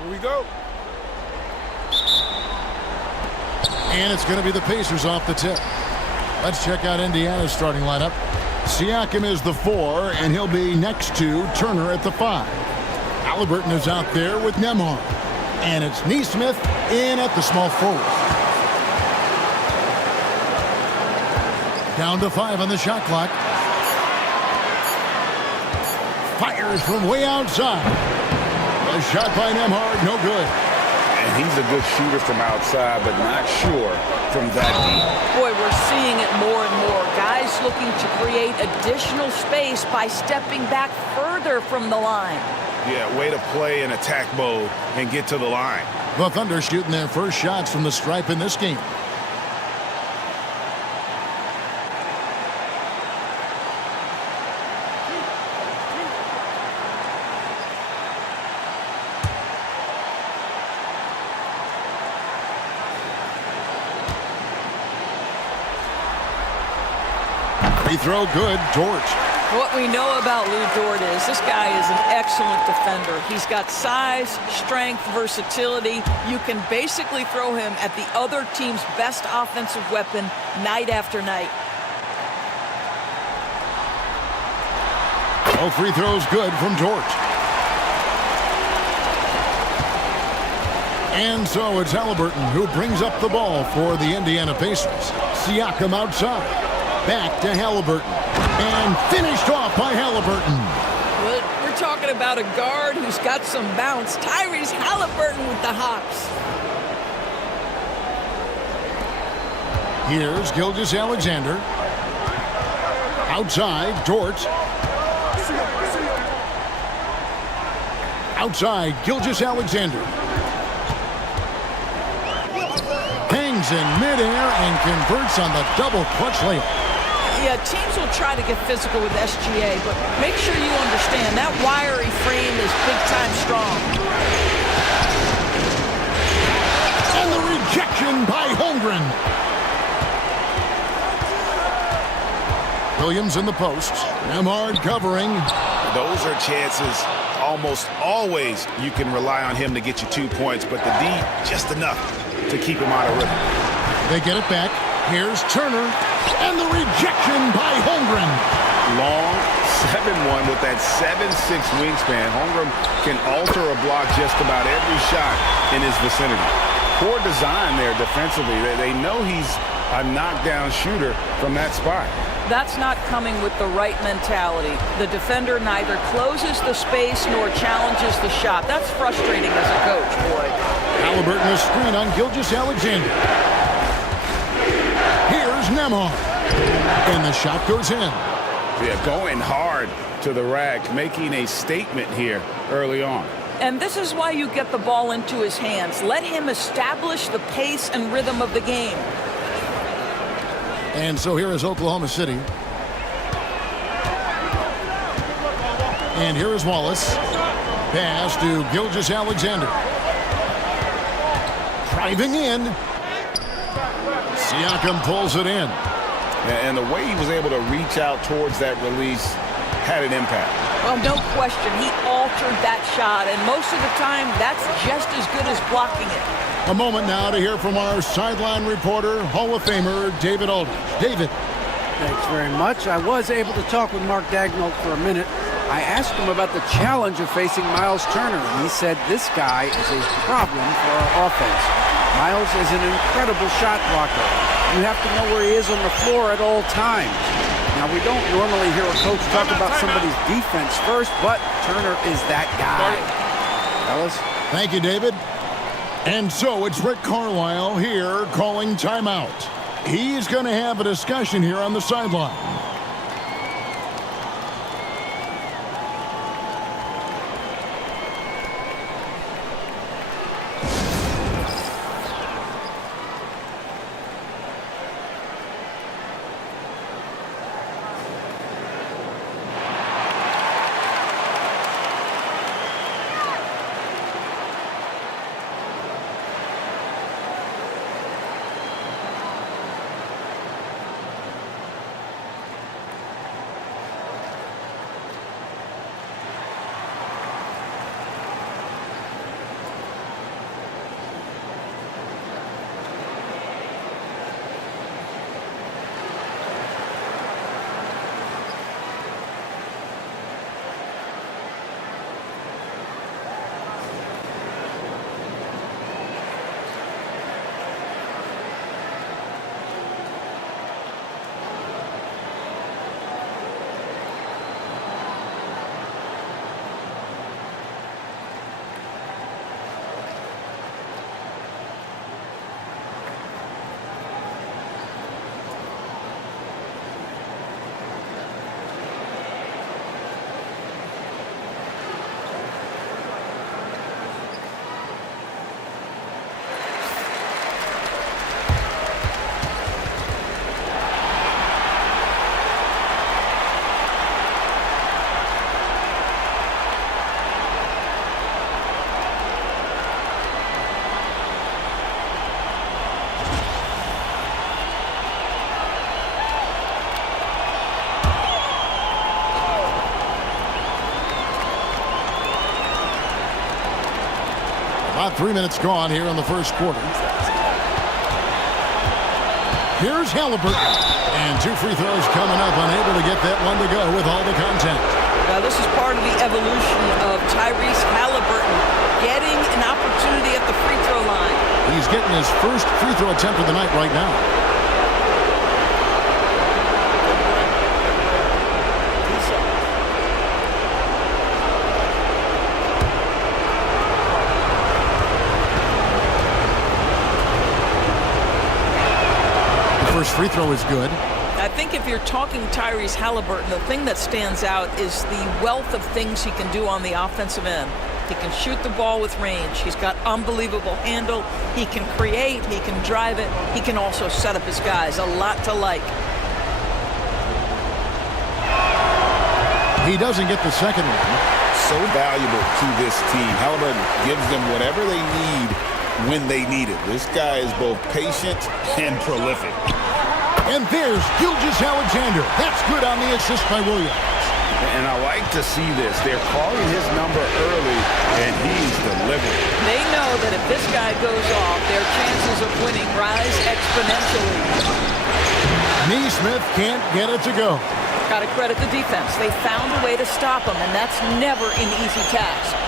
Here we go. And it's going to be the Pacers off the tip. Let's check out Indiana's starting lineup. Siakam is the 4, and he'll be next to Turner at the 5. Halliburton is out there with Nembhard. And it's Nesmith in at the small forward. Down to 5 on the shot clock. Fires from way outside. A shot by Nembhard, no good. And he's a good shooter from outside, but not sure from that deep. Boy, we're seeing it more and more. Guys looking to create additional space by stepping back further from the line. Yeah, way to play in attack mode and get to the line. The Thunder shooting their first shots from the stripe in this game. Free throw good, George. What we know about Lou Dort is this guy is an excellent defender. He's got size, strength, versatility. You can basically throw him at the other team's best offensive weapon night after night. All free throws good from George. And so it's Halliburton who brings up the ball for the Indiana Pacers. Siakam outside. Back to Halliburton. And finished off by Halliburton. Well, we're talking about a guard who's got some bounce. Tyrese Halliburton with the hops. Here's Gilgeous-Alexander. Outside, George. Outside, Gilgeous-Alexander. Hangs in midair and converts on the double clutch layup. Yeah, teams will try to get physical with SGA, but make sure you understand that wiry frame is big-time strong. And the rejection by Holmgren. Williams in the post. Nembhard covering. Those are chances almost always you can rely on him to get you 2 points, but the D, just enough to keep him out of rhythm. They get it back. Here's Turner. And the rejection by Holmgren. Long 7-1 with that 7'6" wingspan. Holmgren can alter a block just about every shot in his vicinity. Poor design there defensively. They know he's a knockdown shooter from that spot. That's not coming with the right mentality. The defender neither closes the space nor challenges the shot. That's frustrating as a coach, boy. Halliburton a screen on Gilgeous-Alexander. Here's Nembhard. And the shot goes in. Yeah, going hard to the rack, making a statement here early on. And this is why you get the ball into his hands. Let him establish the pace and rhythm of the game. And so here is Oklahoma City. And here is Wallace. Pass to Gilgeous-Alexander. Driving in. Siakam pulls it in. And the way he was able to reach out towards that release had an impact. Well, no question. He altered that shot, and most of the time, that's just as good as blocking it. A moment now to hear from our sideline reporter, Hall of Famer David Aldridge. David. Thanks very much. I was able to talk with Mark Daigneault for a minute. I asked him about the challenge of facing Miles Turner, and he said this guy is a problem for our offense. Miles is an incredible shot blocker. You have to know where he is on the floor at all times. Now, we don't normally hear a coach talk about somebody's defense first, but Turner is that guy. Fellas? Thank you, David. And so it's Rick Carlisle here calling timeout. He's going to have a discussion here on the sideline. About 3 minutes gone here in the first quarter. Here's Halliburton. And 2 free throws coming up, unable to get that one to go with all the contact. Now, this is part of the evolution of Tyrese Halliburton getting an opportunity at the free throw line. He's getting his first free throw attempt of the night right now. The first free throw is good. I think if you're talking Tyrese Halliburton, the thing that stands out is the wealth of things he can do on the offensive end. He can shoot the ball with range. He's got unbelievable handle. He can create. He can drive it. He can also set up his guys. A lot to like. He doesn't get the second one. So valuable to this team. Halliburton gives them whatever they need when they need it. This guy is both patient and prolific. And there's Gilgeous-Alexander. That's good on the assist by Williams. And I like to see this. They're calling his number early, and he's delivering. They know that if this guy goes off, their chances of winning rise exponentially. Neesmith can't get it to go. Got to credit the defense. They found a way to stop him, and that's never an easy task.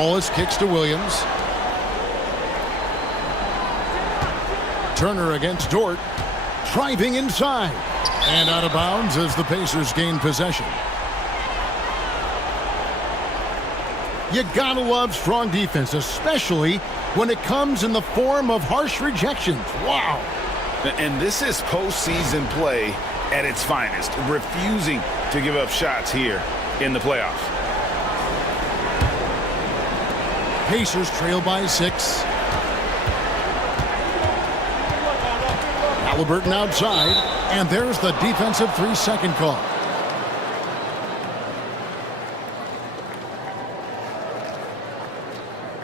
Wallace kicks to Williams. Turner against Dort. Driving inside. And out of bounds as the Pacers gain possession. You gotta love strong defense, especially when it comes in the form of harsh rejections. Wow. And this is postseason play at its finest, refusing to give up shots here in the playoffs. Pacers trail by 6. Halliburton outside, and there's the defensive 3-second call.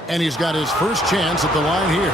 And he's got his first chance at the line here.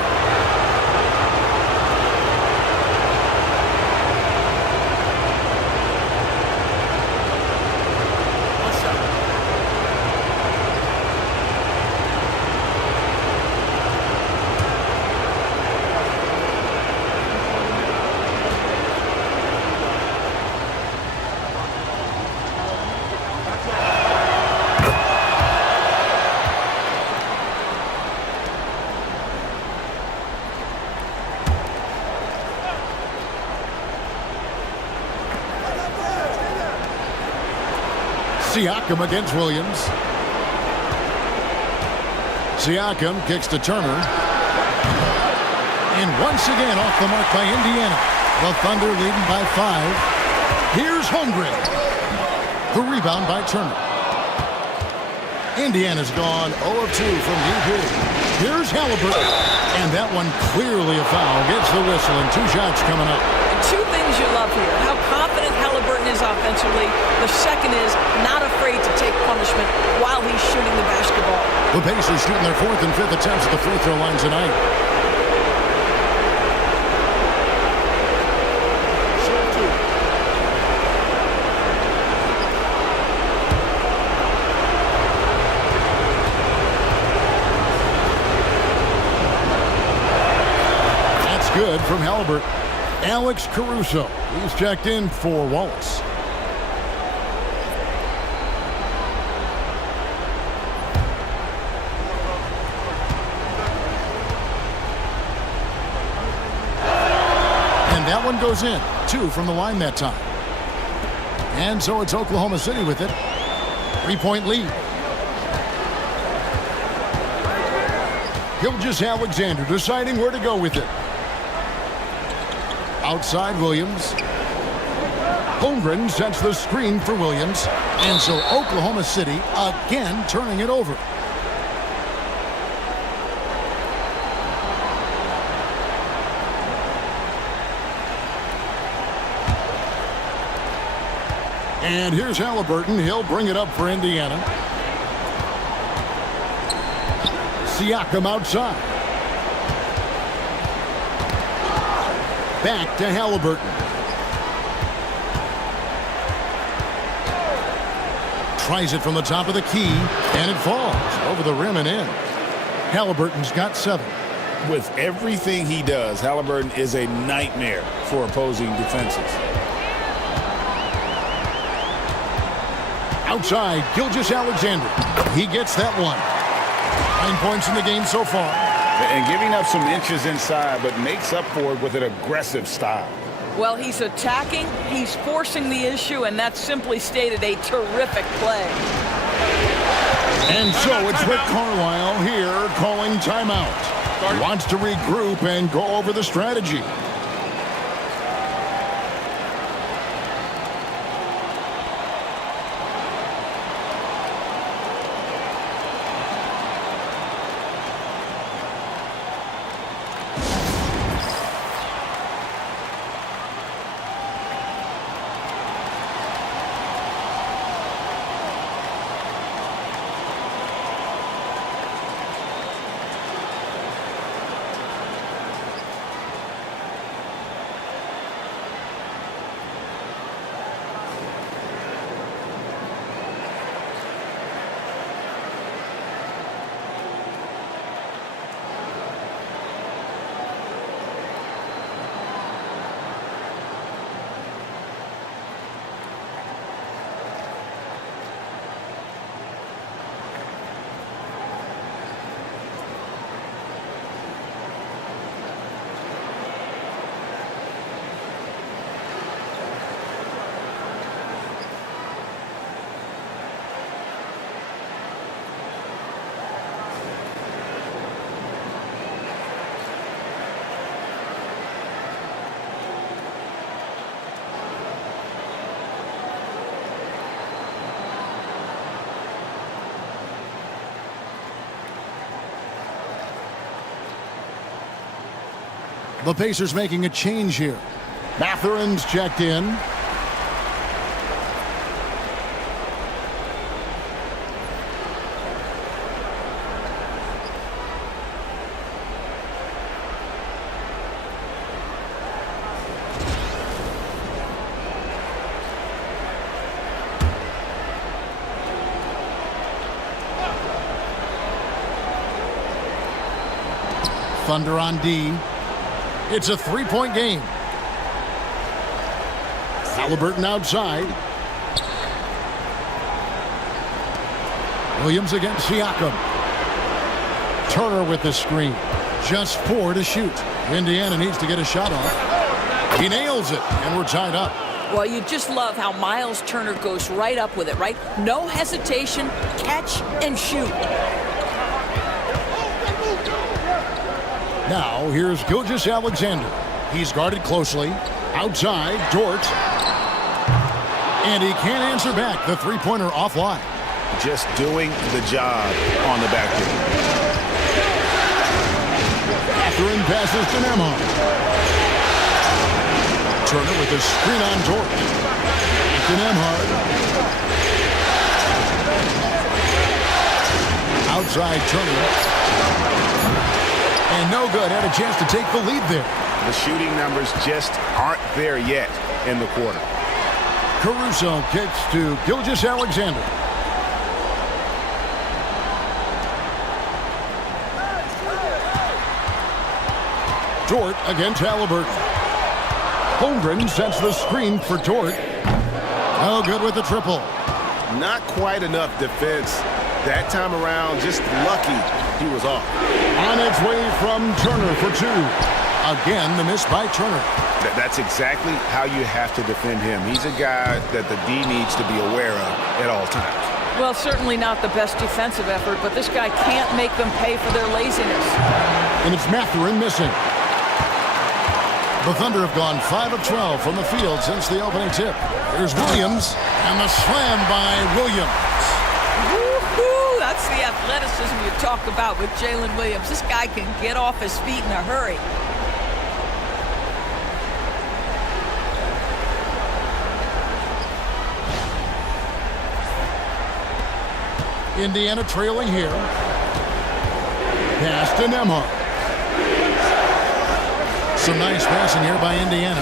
Siakam against Williams. Siakam kicks to Turner. And once again off the mark by Indiana. The Thunder leading by 5. Here's Holmgren. The rebound by Turner. Indiana's gone 0 of 2 from deep here. Here's Halliburton. And that one clearly a foul. Gets the whistle and 2 shots coming up. Two things you love here. How confident Halliburton is offensively. The second is not afraid to take punishment while he's shooting the basketball. The Pacers shooting their 4th and 5th attempts at the free throw line tonight. That's good from Halliburton. Alex Caruso. He's checked in for Wallace. And that one goes in. 2 from the line that time. And so it's Oklahoma City with it. 3-point lead. Gilgeous-Alexander deciding where to go with it. Outside Williams. Holmgren sets the screen for Williams. And so Oklahoma City again turning it over. And here's Halliburton. He'll bring it up for Indiana. Siakam outside. Back to Halliburton. Tries it from the top of the key, and it falls over the rim and in. Halliburton's got 7. With everything he does, Halliburton is a nightmare for opposing defenses. Outside, Gilgeous-Alexander. He gets that one. 9 points in the game so far. And giving up some inches inside, but makes up for it with an aggressive style. Well, he's attacking, he's forcing the issue, and that's simply stated a terrific play. And so it's Rick Carlisle here calling timeout. He wants to regroup and go over the strategy. The Pacers making a change here. Mathurin's checked in. Thunder on D. It's a 3-point game. Halliburton outside. Williams against Siakam. Turner with the screen. Just 4 to shoot. Indiana needs to get a shot off. He nails it, and we're tied up. Well, you just love how Miles Turner goes right up with it, right? No hesitation, catch and shoot. Now, here's Gilgeous-Alexander. He's guarded closely. Outside, Dort. And he can't answer back. The three-pointer offline. Just doing the job on the back end. Mathurin passes to Nembhard. Turner with a screen on Dort. To Nembhard. Outside, Turner. And no good. Had a chance to take the lead there. The shooting numbers just aren't there yet in the quarter. Caruso kicks to Gilgeous-Alexander. Dort against Halliburton. Holmgren sets the screen for Dort. No good with the triple. Not quite enough defense that time around. Just lucky he was off. On its way from Turner for 2. Again, the miss by Turner. That's exactly how you have to defend him. He's a guy that the D needs to be aware of at all times. Well, certainly not the best defensive effort, but this guy can't make them pay for their laziness. And it's Mathurin missing. The Thunder have gone 5 of 12 from the field since the opening tip. Here's Williams, and the slam by Williams. Woo-hoo! That's the athleticism you talk about with Jalen Williams. This guy can get off his feet in a hurry. Indiana trailing here. Pass to Nembhard. Some nice passing here by Indiana.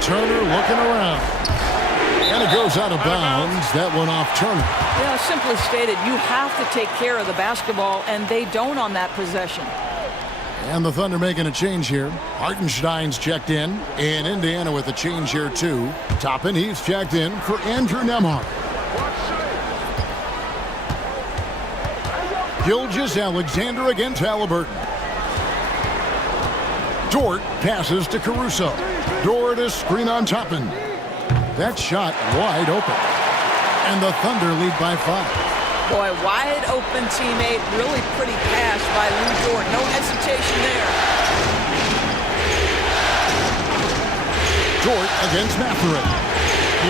Turner looking around. And it goes out of bounds. That one off Turner. Yeah, simply stated, you have to take care of the basketball, and they don't on that possession. And the Thunder making a change here. Hartenstein's checked in. And Indiana with a change here, too. Toppin, he's checked in for Andrew Nembhard. Gilgeous-Alexander against Halliburton. Dort passes to Caruso. Dort is screen on Toppin. That shot wide open. And the Thunder lead by 5. Boy, wide open teammate, really pretty pass by Lou Dort. No hesitation there. Dort against Mathurin.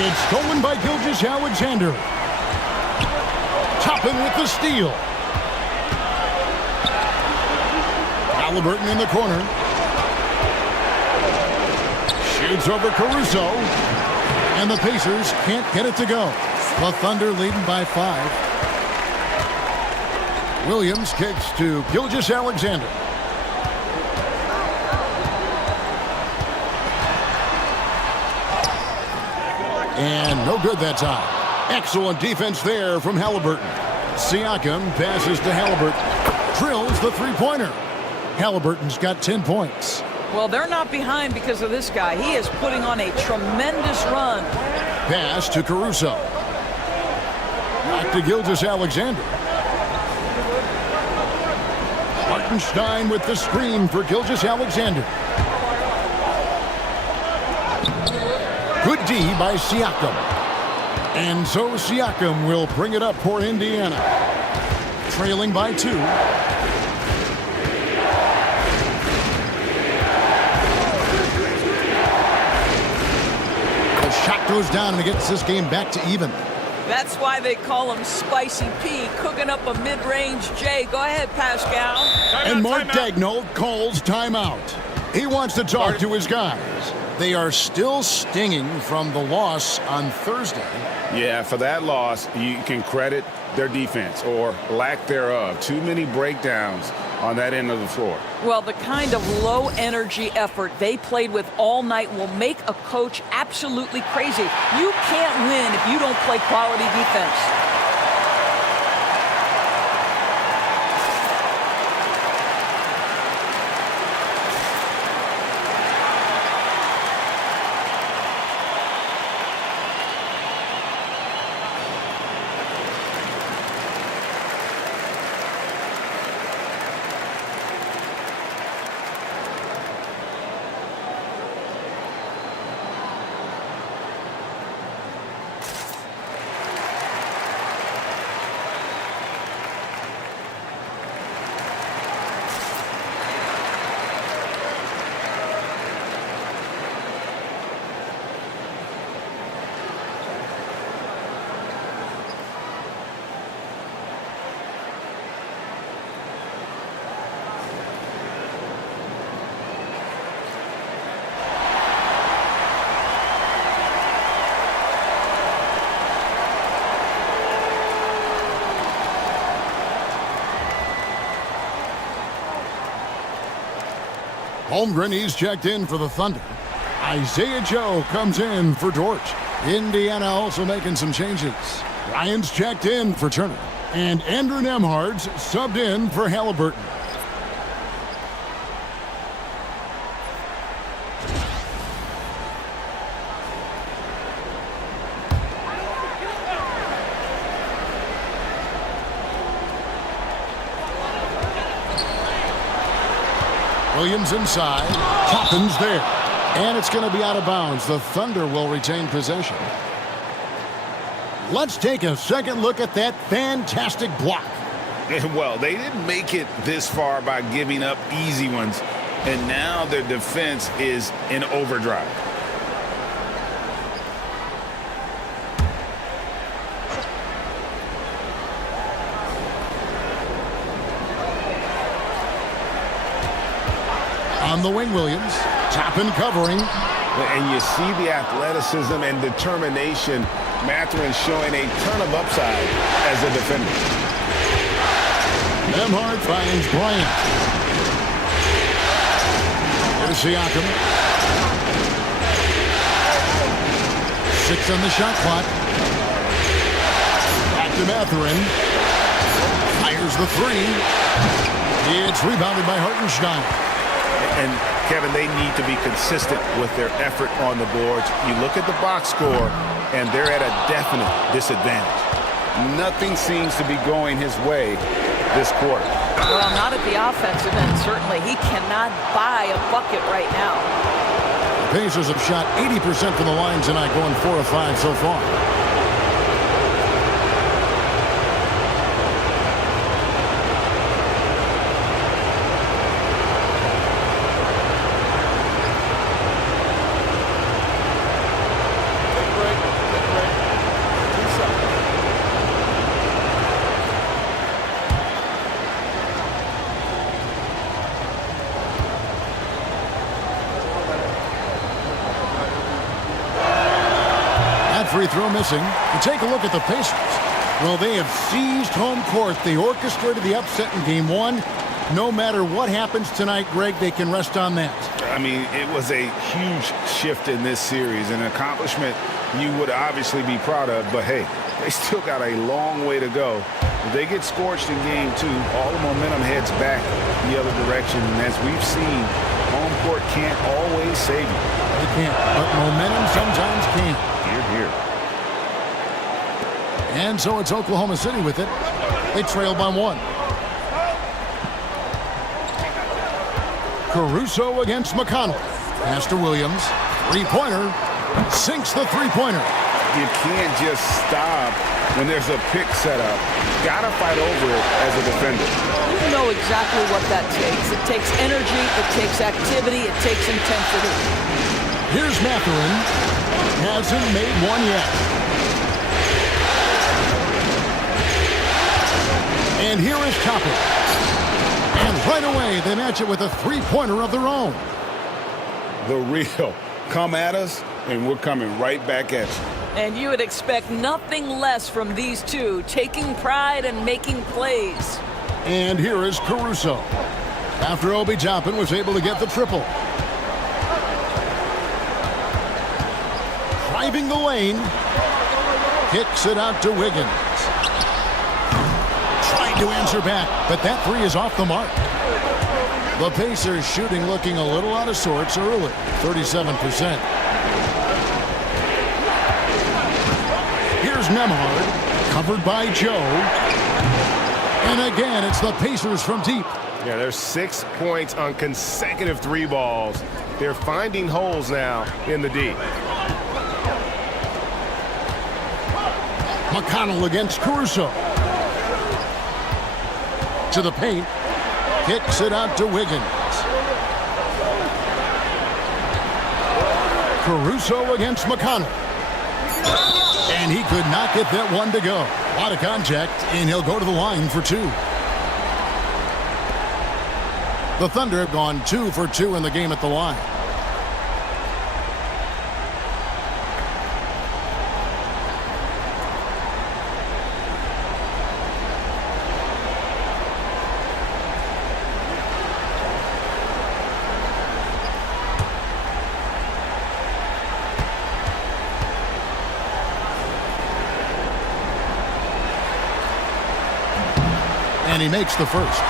It's stolen by Gilgeous-Alexander. Toppin with the steal. Halliburton in the corner. Shoots over Caruso. And the Pacers can't get it to go. The Thunder leading by 5. Williams kicks to Gilgeous-Alexander. And no good that time. Excellent defense there from Halliburton. Siakam passes to Halliburton. Drills the three-pointer. Halliburton's got 10 points. Well, they're not behind because of this guy. He is putting on a tremendous run. Pass to Caruso. Back to Gilgeous-Alexander. Hartenstein with the screen for Gilgeous-Alexander. Good D by Siakam. And so Siakam will bring it up for Indiana. Trailing by 2. The shot goes down and it gets this game back to even. That's why they call him Spicy P, cooking up a mid-range J. Go ahead, Pascal. And Mark Daigneault calls timeout. He wants to talk to his guys. They are still stinging from the loss on Thursday. Yeah, for that loss, you can credit their defense or lack thereof. Too many breakdowns on that end of the floor. Well, the kind of low-energy effort they played with all night will make a coach absolutely crazy. You can't win if you don't play quality defense. Holmgren, he's checked in for the Thunder. Isaiah Joe comes in for Dort. Indiana also making some changes. Ryan's checked in for Turner. And Andrew Nembhard's subbed in for Halliburton. Williams inside. Toppin's there. And it's going to be out of bounds. The Thunder will retain possession. Let's take a second look at that fantastic block. Well, they didn't make it this far by giving up easy ones. And now their defense is in overdrive. On the wing, Williams. Toppin covering. And you see the athleticism and determination. Mathurin showing a ton of upside as a defender. Nembhard finds Bryant. Here's Siakam. 6 on the shot clock. Back to Mathurin. Fires the 3. It's rebounded by Hartenstein. And, Kevin, they need to be consistent with their effort on the boards. You look at the box score, and they're at a definite disadvantage. Nothing seems to be going his way this quarter. Well, not at the offensive end, certainly. He cannot buy a bucket right now. The Pacers have shot 80% from the line tonight, going 4 of 5 so far. Free throw missing. And take a look at the Pacers. Well, they have seized home court. They orchestrated the upset in Game 1. No matter what happens tonight, Greg, they can rest on that. I mean, it was a huge shift in this series, an accomplishment you would obviously be proud of, but hey, they still got a long way to go. If they get scorched in Game 2, all the momentum heads back the other direction, and as we've seen, home court can't always save you. They can't, but momentum sometimes can. Here. And so it's Oklahoma City with it. They trail by 1. Caruso against McConnell. Pass to Williams. Three-pointer. Sinks the three-pointer. You can't just stop when there's a pick set up. Gotta fight over it as a defender. You know exactly what that takes. It takes energy, it takes activity, it takes intensity. Here's Mathurin. Hasn't made one yet. And here is Topper. And right away, they match it with a three-pointer of their own. The real. Come at us, and we're coming right back at you. And you would expect nothing less from these two, taking pride and making plays. And here is Caruso. After Obi Toppin was able to get the triple. Driving the lane. Kicks it out to Wiggins. Trying to answer back, but that 3 is off the mark. The Pacers shooting looking a little out of sorts early, 37%. Here's Nembhard, covered by Joe. And again, it's the Pacers from deep. Yeah, there's 6 points on consecutive 3 balls. They're finding holes now in the D. McConnell against Caruso. To the paint. Kicks it out to Wiggins. Caruso against McConnell. And he could not get that one to go. A lot of contact, and he'll go to the line for 2. The Thunder have gone 2 for 2 in the game at the line. And he makes the first.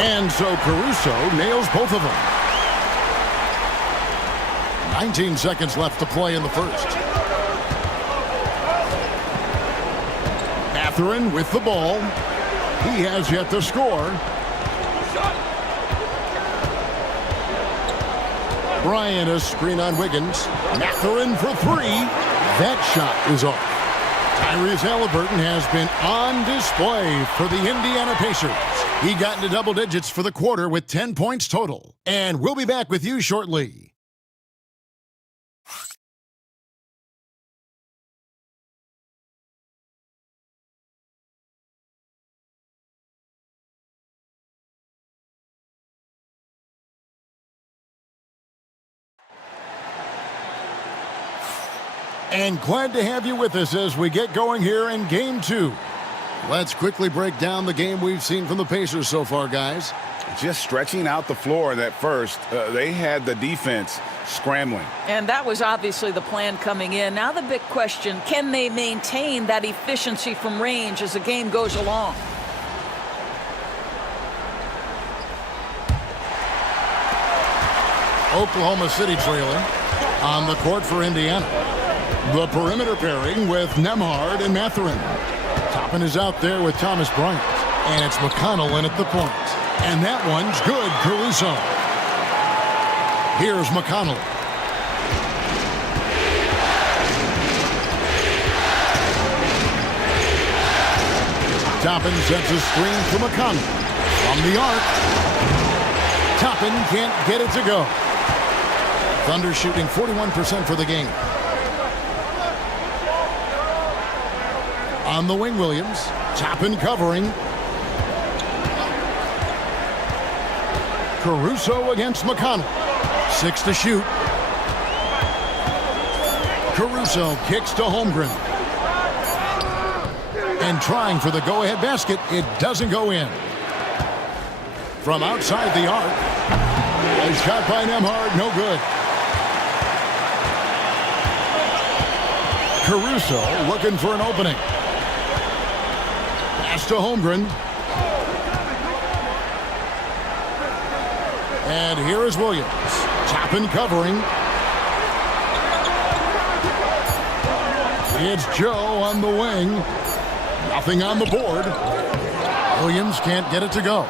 And so Caruso nails both of them. 19 seconds left to play in the first. Mathurin with the ball. He has yet to score. Bryant, a screen on Wiggins. Mathurin for 3. That shot is off. Tyrese Halliburton has been on display for the Indiana Pacers. He got into double digits for the quarter with 10 points total. And we'll be back with you shortly. And glad to have you with us as we get going here in Game 2. Let's quickly break down the game we've seen from the Pacers so far, guys. Just stretching out the floor in that first. They had the defense scrambling. And that was obviously the plan coming in. Now the big question, can they maintain that efficiency from range as the game goes along? Oklahoma City trailing on the court for Indiana. The perimeter pairing with Nembhard and Mathurin. Toppin is out there with Thomas Bryant. And it's McConnell in at the point. And that one's good, Caruso. Here's McConnell. Toppin sets a screen for McConnell. From the arc. Toppin can't get it to go. Thunder shooting 41% for the game. On the wing, Williams. Toppin covering. Caruso against McConnell. 6 to shoot. Caruso kicks to Holmgren. And trying for the go-ahead basket. It doesn't go in. From outside the arc. A shot by Nembhard, no good. Caruso looking for an opening. Pass to Holmgren. And here is Williams. Toppin covering. It's Joe on the wing. Nothing on the board. Williams can't get it to go.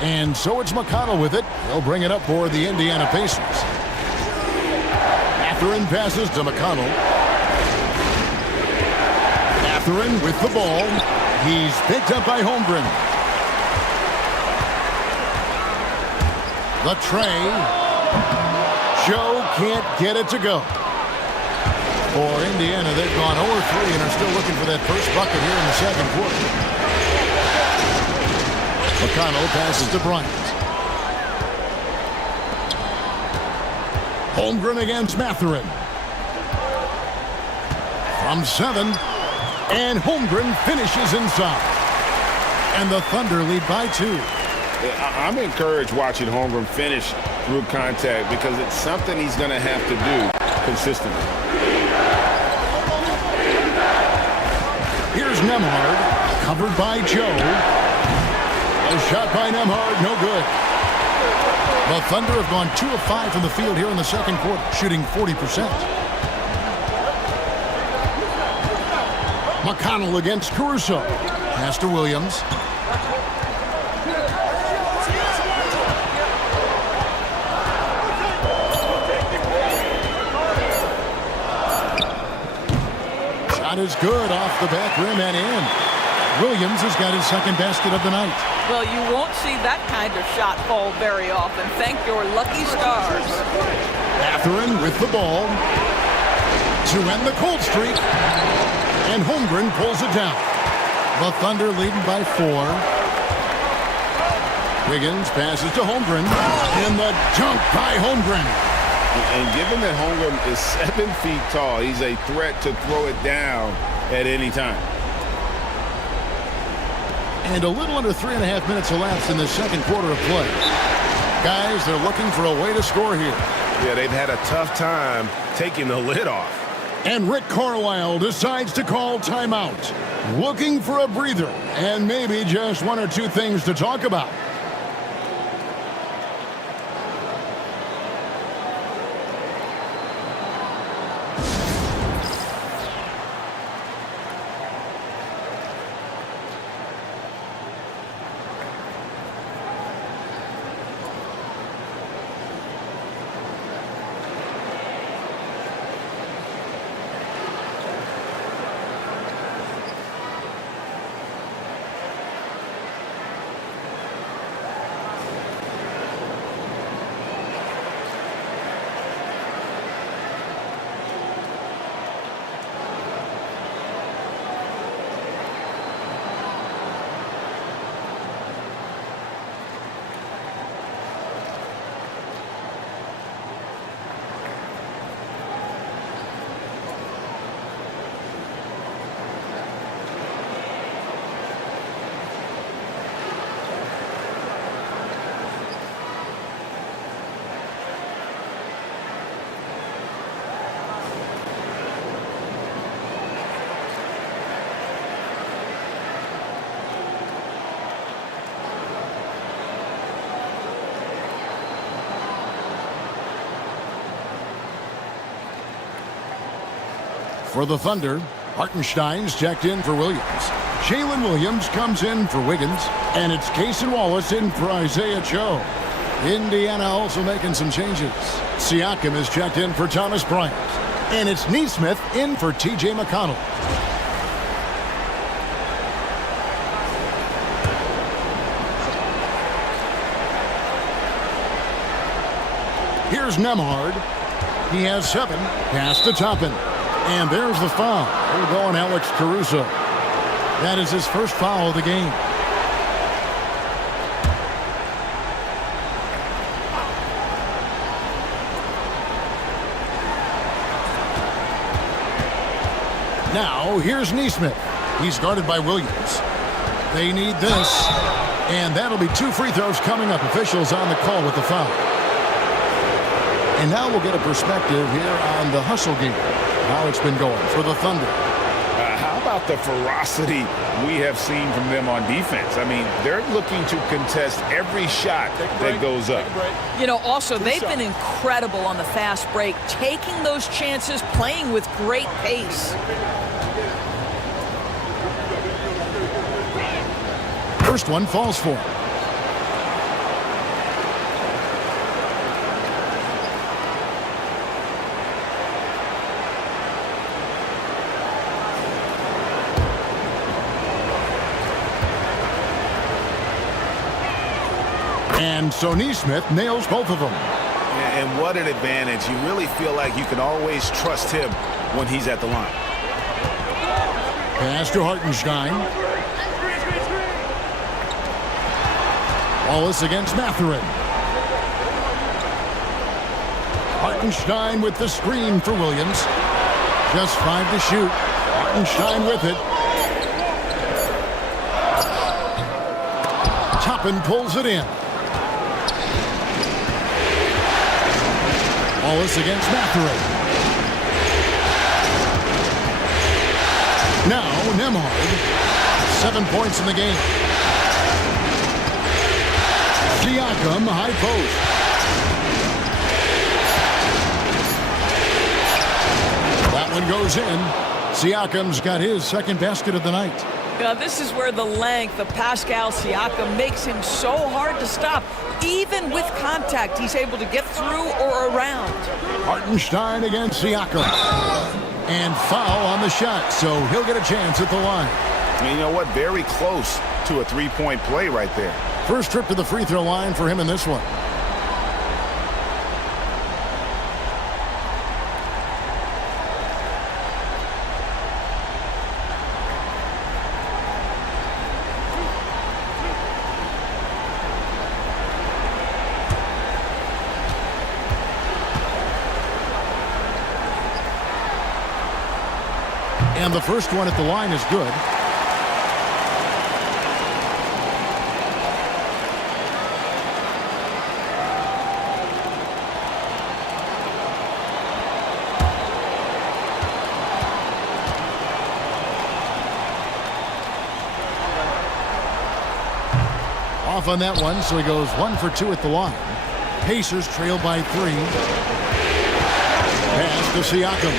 And so it's McConnell with it. He'll bring it up for the Indiana Pacers. Mathurin passes to McConnell. Mathurin with the ball. He's picked up by Holmgren. The tray. Joe can't get it to go. For Indiana, they've gone 0-3 and are still looking for that first bucket here in the second quarter. McConnell passes to Bryant. Holmgren against Mathurin. From 7. And Holmgren finishes inside. And the Thunder lead by 2. I'm encouraged watching Holmgren finish through contact because it's something he's going to have to do consistently. Here's Nembhard, covered by Joe. A shot by Nembhard, no good. The Thunder have gone 2 of 5 from the field here in the second quarter, shooting 40%. McConnell against Caruso. Pass to Williams. Shot is good off the back rim and in. Williams has got his second basket of the night. Well, you won't see that kind of shot fall very often. Thank your lucky stars. Mathurin with the ball to end the cold streak. And Holmgren pulls it down. The Thunder leading by 4. Wiggins passes to Holmgren. And the dunk by Holmgren. And given that Holmgren is 7 feet tall, he's a threat to throw it down at any time. And a little under 3.5 minutes elapsed in the second quarter of play. Guys, they're looking for a way to score here. Yeah, they've had a tough time taking the lid off. And Rick Carlisle decides to call timeout. Looking for a breather and maybe just 1 or 2 things to talk about. For the Thunder, Hartenstein's checked in for Williams. Jalen Williams comes in for Wiggins. And it's Cason Wallace in for Isaiah Joe. Indiana also making some changes. Siakam is checked in for Thomas Bryant. And it's Nesmith in for T.J. McConnell. Here's Nembhard. He has 7. Pass to Toppin. And there's the foul. We're going Alex Caruso. That is his first foul of the game. Now, here's Nesmith. He's guarded by Williams. They need this. And that'll be 2 free throws coming up. Officials on the call with the foul. And now we'll get a perspective here on the hustle game. How it's been going for the Thunder. How about the ferocity we have seen from them on defense? I mean, they're looking to contest every shot that goes up. You know, also, they've been incredible on the fast break, taking those chances, playing with great pace. First one falls for him. And so Nesmith nails both of them. And what an advantage. You really feel like you can always trust him when he's at the line. Pass to Hartenstein. Wallace against Mathurin. Hartenstein with the screen for Williams. Just 5 to shoot. Hartenstein with it. Toppin pulls it in. Wallace against Mathurin. Now Nembhard. 7 points in the game. Siakam, high post. That one goes in. Siakam's got his second basket of the night. This is where the length of Pascal Siakam makes him so hard to stop. Even with contact, he's able to get through or around. Hartenstein against Siakam. And foul on the shot, so he'll get a chance at the line. And you know what? Very close to a three-point play right there. First trip to the free throw line for him in this one. And the first one at the line is good. Off on that one, so he goes 1 for 2 at the line. Pacers trail by 3. Pass to Siakam.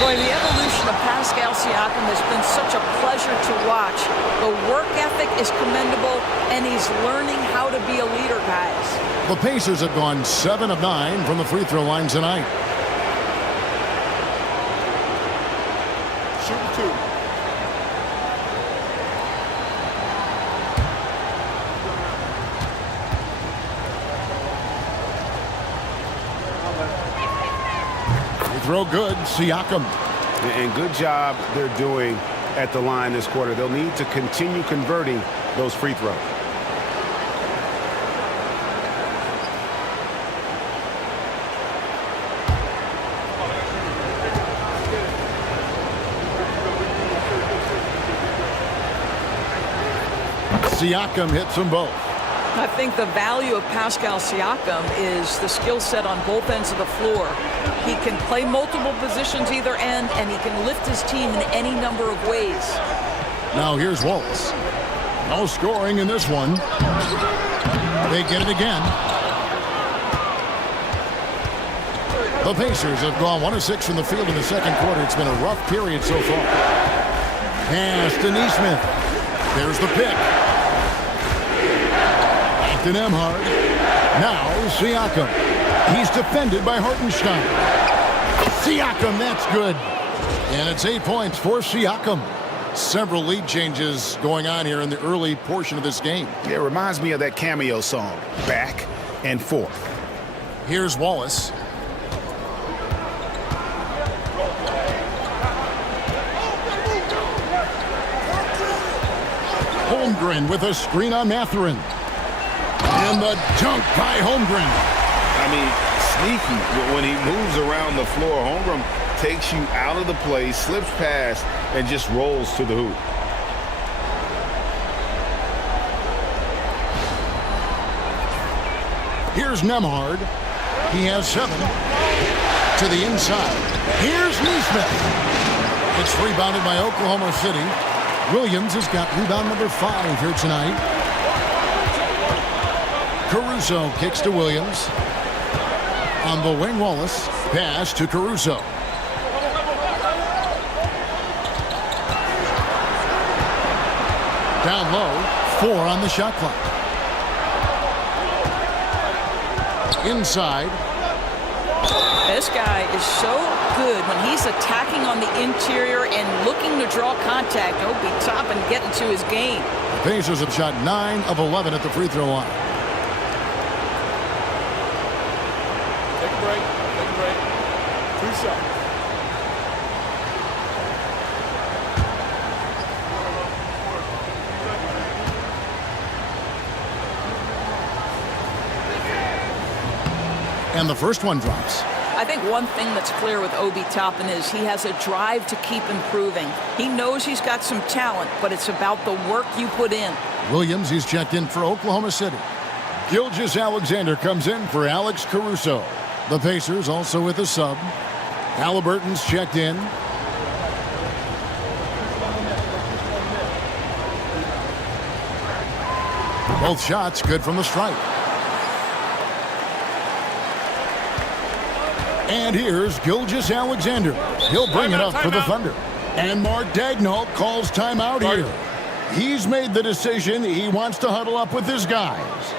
Boy, the evolution of Pascal Siakam has been such a pleasure to watch. The work ethic is commendable, and he's learning how to be a leader, guys. The Pacers have gone 7 of 9 from the free throw line tonight. Shoot 2. Throw good, Siakam. And good job they're doing at the line this quarter. They'll need to continue converting those free throws. Siakam hits them both. I think the value of Pascal Siakam is the skill set on both ends of the floor. He can play multiple positions either end, and he can lift his team in any number of ways. Now here's Wallace. No scoring in this one. They get it again. The Pacers have gone 1 of 6 from the field in the second quarter. It's been a rough period so far. Pass to Neesmith. There's the pick. Back to Nembhard. Now Siakam. He's defended by Hartenstein. Siakam, that's good. And it's 8 points for Siakam. Several lead changes going on here in the early portion of this game. It reminds me of that Cameo song, Back and Forth. Here's Wallace. Holmgren with a screen on Mathurin. And the dunk by Holmgren. I mean, sneaky. When he moves around the floor, Holmgren takes you out of the play, slips past, and just rolls to the hoop. Here's Nembhard. He has 7 to the inside. Here's Neesmith. It's rebounded by Oklahoma City. Williams has got rebound number 5 here tonight. Caruso kicks to Williams. On the wing, Wallace. Pass to Caruso. Down low, 4 on the shot clock. Inside. This guy is so good when he's attacking on the interior and looking to draw contact. Obi Toppin getting to his game. The Pacers have shot 9 of 11 at the free throw line. Take a break. Take a break. 2 shots. And the first one drops. I think one thing that's clear with Obi Toppin is he has a drive to keep improving. He knows he's got some talent, but it's about the work you put in. Williams, he's checked in for Oklahoma City. Gilgeous-Alexander comes in for Alex Caruso. The Pacers also with a sub. Halliburton's checked in. Both shots good from the stripe. And here's Gilgeous-Alexander. He'll bring it up for the Thunder. And Mark Daigneault calls timeout here. He's made the decision. He wants to huddle up with his guys.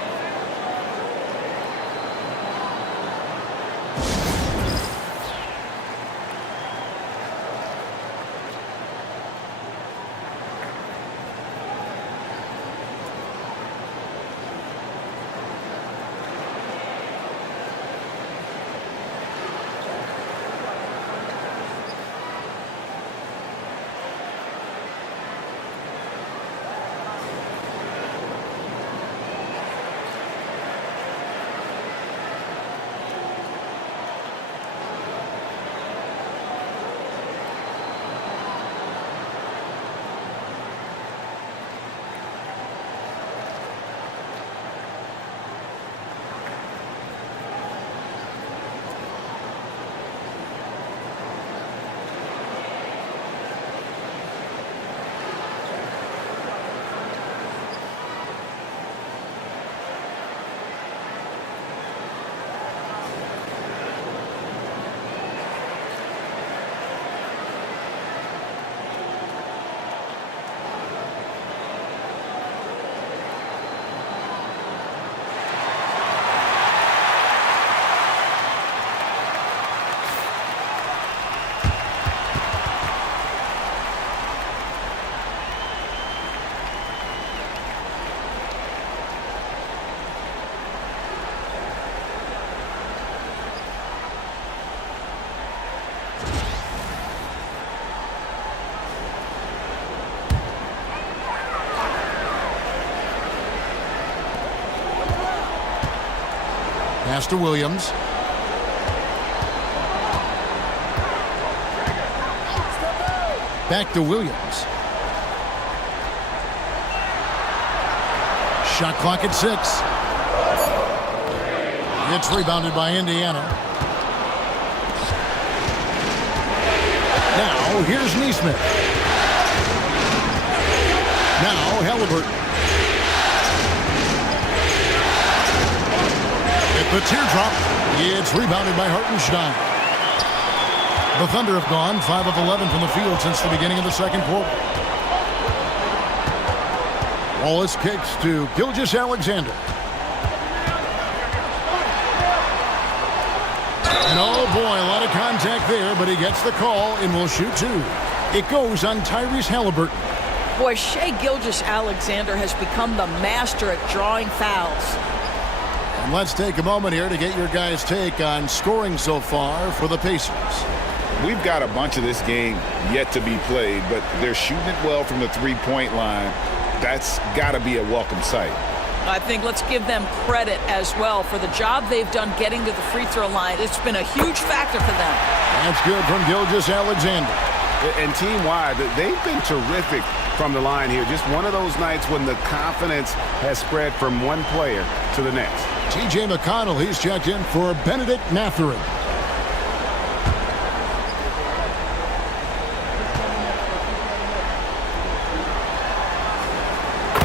Pass to Williams. Back to Williams. Shot clock at 6. It's rebounded by Indiana. Now here's Neesmith. Now Halliburton. At the teardrop, it's rebounded by Hartenstein. The Thunder have gone 5 of 11 from the field since the beginning of the second quarter. Wallace kicks to Gilgeous-Alexander. And oh boy, a lot of contact there, but he gets the call and will shoot two. It goes on Tyrese Halliburton. Boy, Shai Gilgeous-Alexander has become the master at drawing fouls. And let's take a moment here to get your guys' take on scoring so far for the Pacers. We've got a bunch of this game yet to be played, but they're shooting it well from the three-point line. That's got to be a welcome sight. I think let's give them credit as well for the job they've done getting to the free throw line. It's been a huge factor for them. That's good from Gilgeous-Alexander. And team-wide, they've been terrific from the line here. Just one of those nights when the confidence has spread from one player to the next. T.J. McConnell, he's checked in for Benedict Mathurin.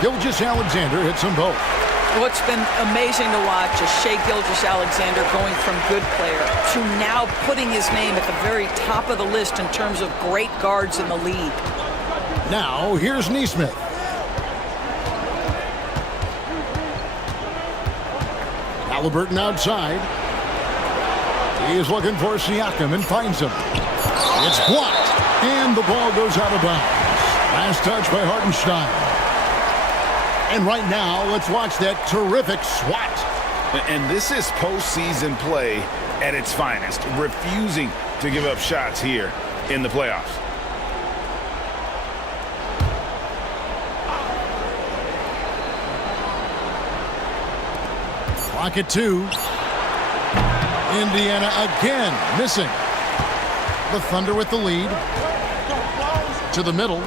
Gilgeous-Alexander hits them both. What's been amazing to watch is Shai Gilgeous-Alexander going from good player to now putting his name at the very top of the list in terms of great guards in the league. Now, here's Nesmith. Halliburton outside. He is looking for Siakam and finds him. It's blocked, and the ball goes out of bounds. Last touch by Hartenstein. And right now, let's watch that terrific swat. And this is postseason play at its finest, refusing to give up shots here in the playoffs. Clock at 2. Indiana again missing. The Thunder with the lead. To the middle.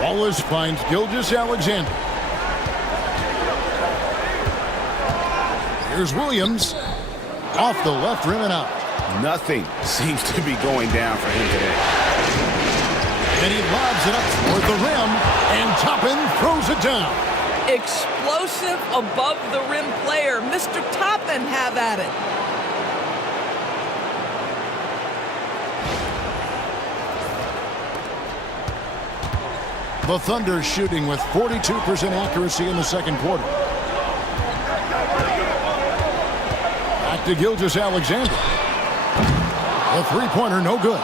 Wallace finds Gilgeous-Alexander. Here's Williams. Off the left rim and out. Nothing seems to be going down for him today. And he lobs it up toward the rim, and Toppin throws it down. Explosive above the rim player. Mr. Toppin, have at it. The Thunder shooting with 42% accuracy in the second quarter. Back to Gilgeous-Alexander. The three-pointer no good.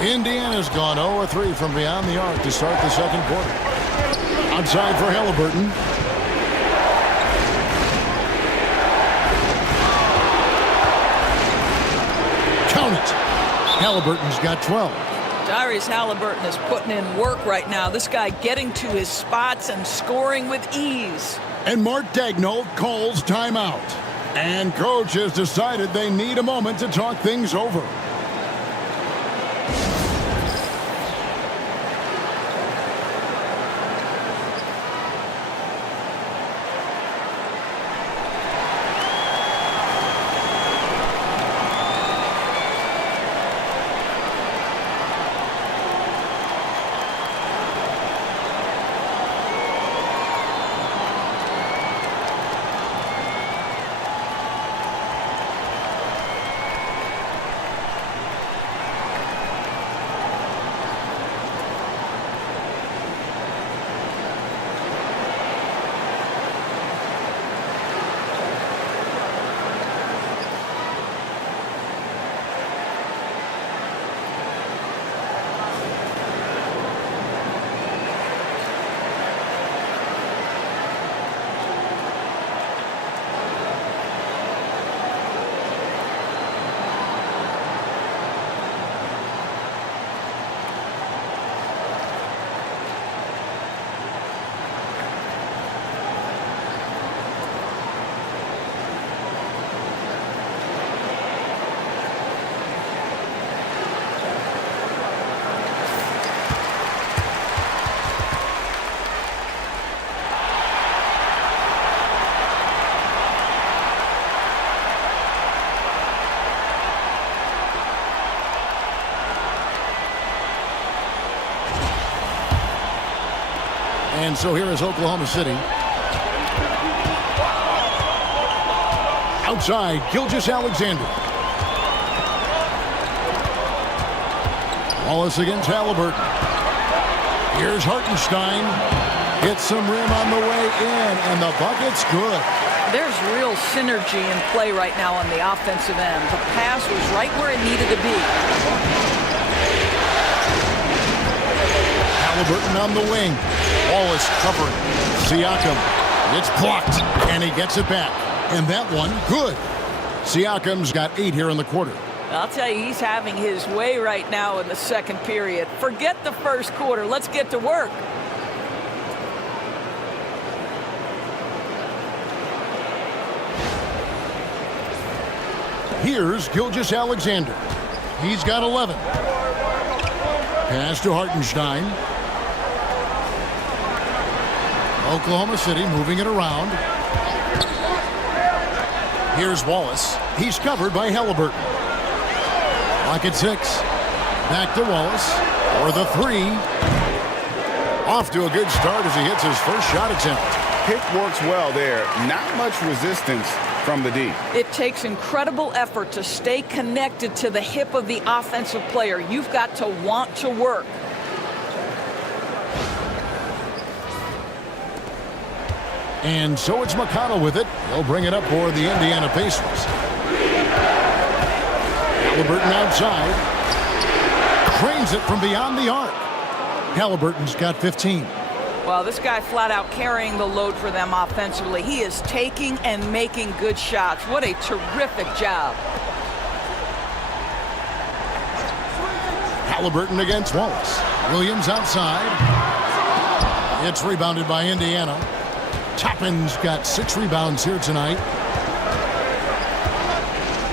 Indiana's gone 0-3 from beyond the arc to start the second quarter. Outside for Halliburton. Count it. Halliburton's got 12. Tyrese Halliburton is putting in work right now. This guy getting to his spots and scoring with ease. And Mark Daigneault calls timeout. And coach has decided they need a moment to talk things over. And so here is Oklahoma City. Outside, Gilgeous-Alexander. Wallace against Halliburton. Here's Hartenstein. Gets some rim on the way in, and the bucket's good. There's real synergy in play right now on the offensive end. The pass was right where it needed to be. Halliburton on the wing. Wallace covering. Siakam. It's blocked, and he gets it back. And that one, good. Siakam's got 8 here in the quarter. I'll tell you, he's having his way right now in the second period. Forget the first quarter. Let's get to work. Here's Gilgeous-Alexander. He's got 11. Pass to Hartenstein. Oklahoma City moving it around. Here's Wallace. He's covered by Halliburton. Lock at 6. Back to Wallace for the 3. Off to a good start as he hits his first shot attempt. Pick works well there. Not much resistance from the D. It takes incredible effort to stay connected to the hip of the offensive player. You've got to want to work. And so it's McConnell with it. He'll bring it up for the Indiana Pacers. Halliburton outside. Cranes it from beyond the arc. Halliburton's got 15. Well, this guy flat out carrying the load for them offensively. He is taking and making good shots. What a terrific job. Halliburton against Wallace. Williams outside. It's rebounded by Indiana. Toppin's got 6 rebounds here tonight.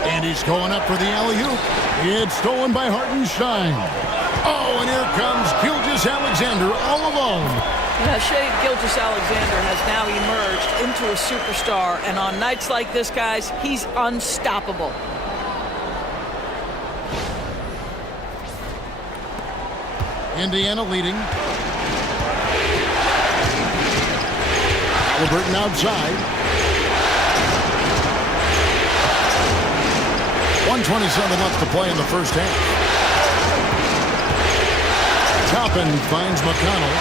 And he's going up for the alley-oop. It's stolen by Hartenstein. Oh, and here comes Gilgeous-Alexander all alone. Yeah, Shea Gilgeous-Alexander has now emerged into a superstar, and on nights like this, guys, he's unstoppable. Indiana leading. Halliburton outside. 1:27 left to play in the first half. Toppin finds McConnell.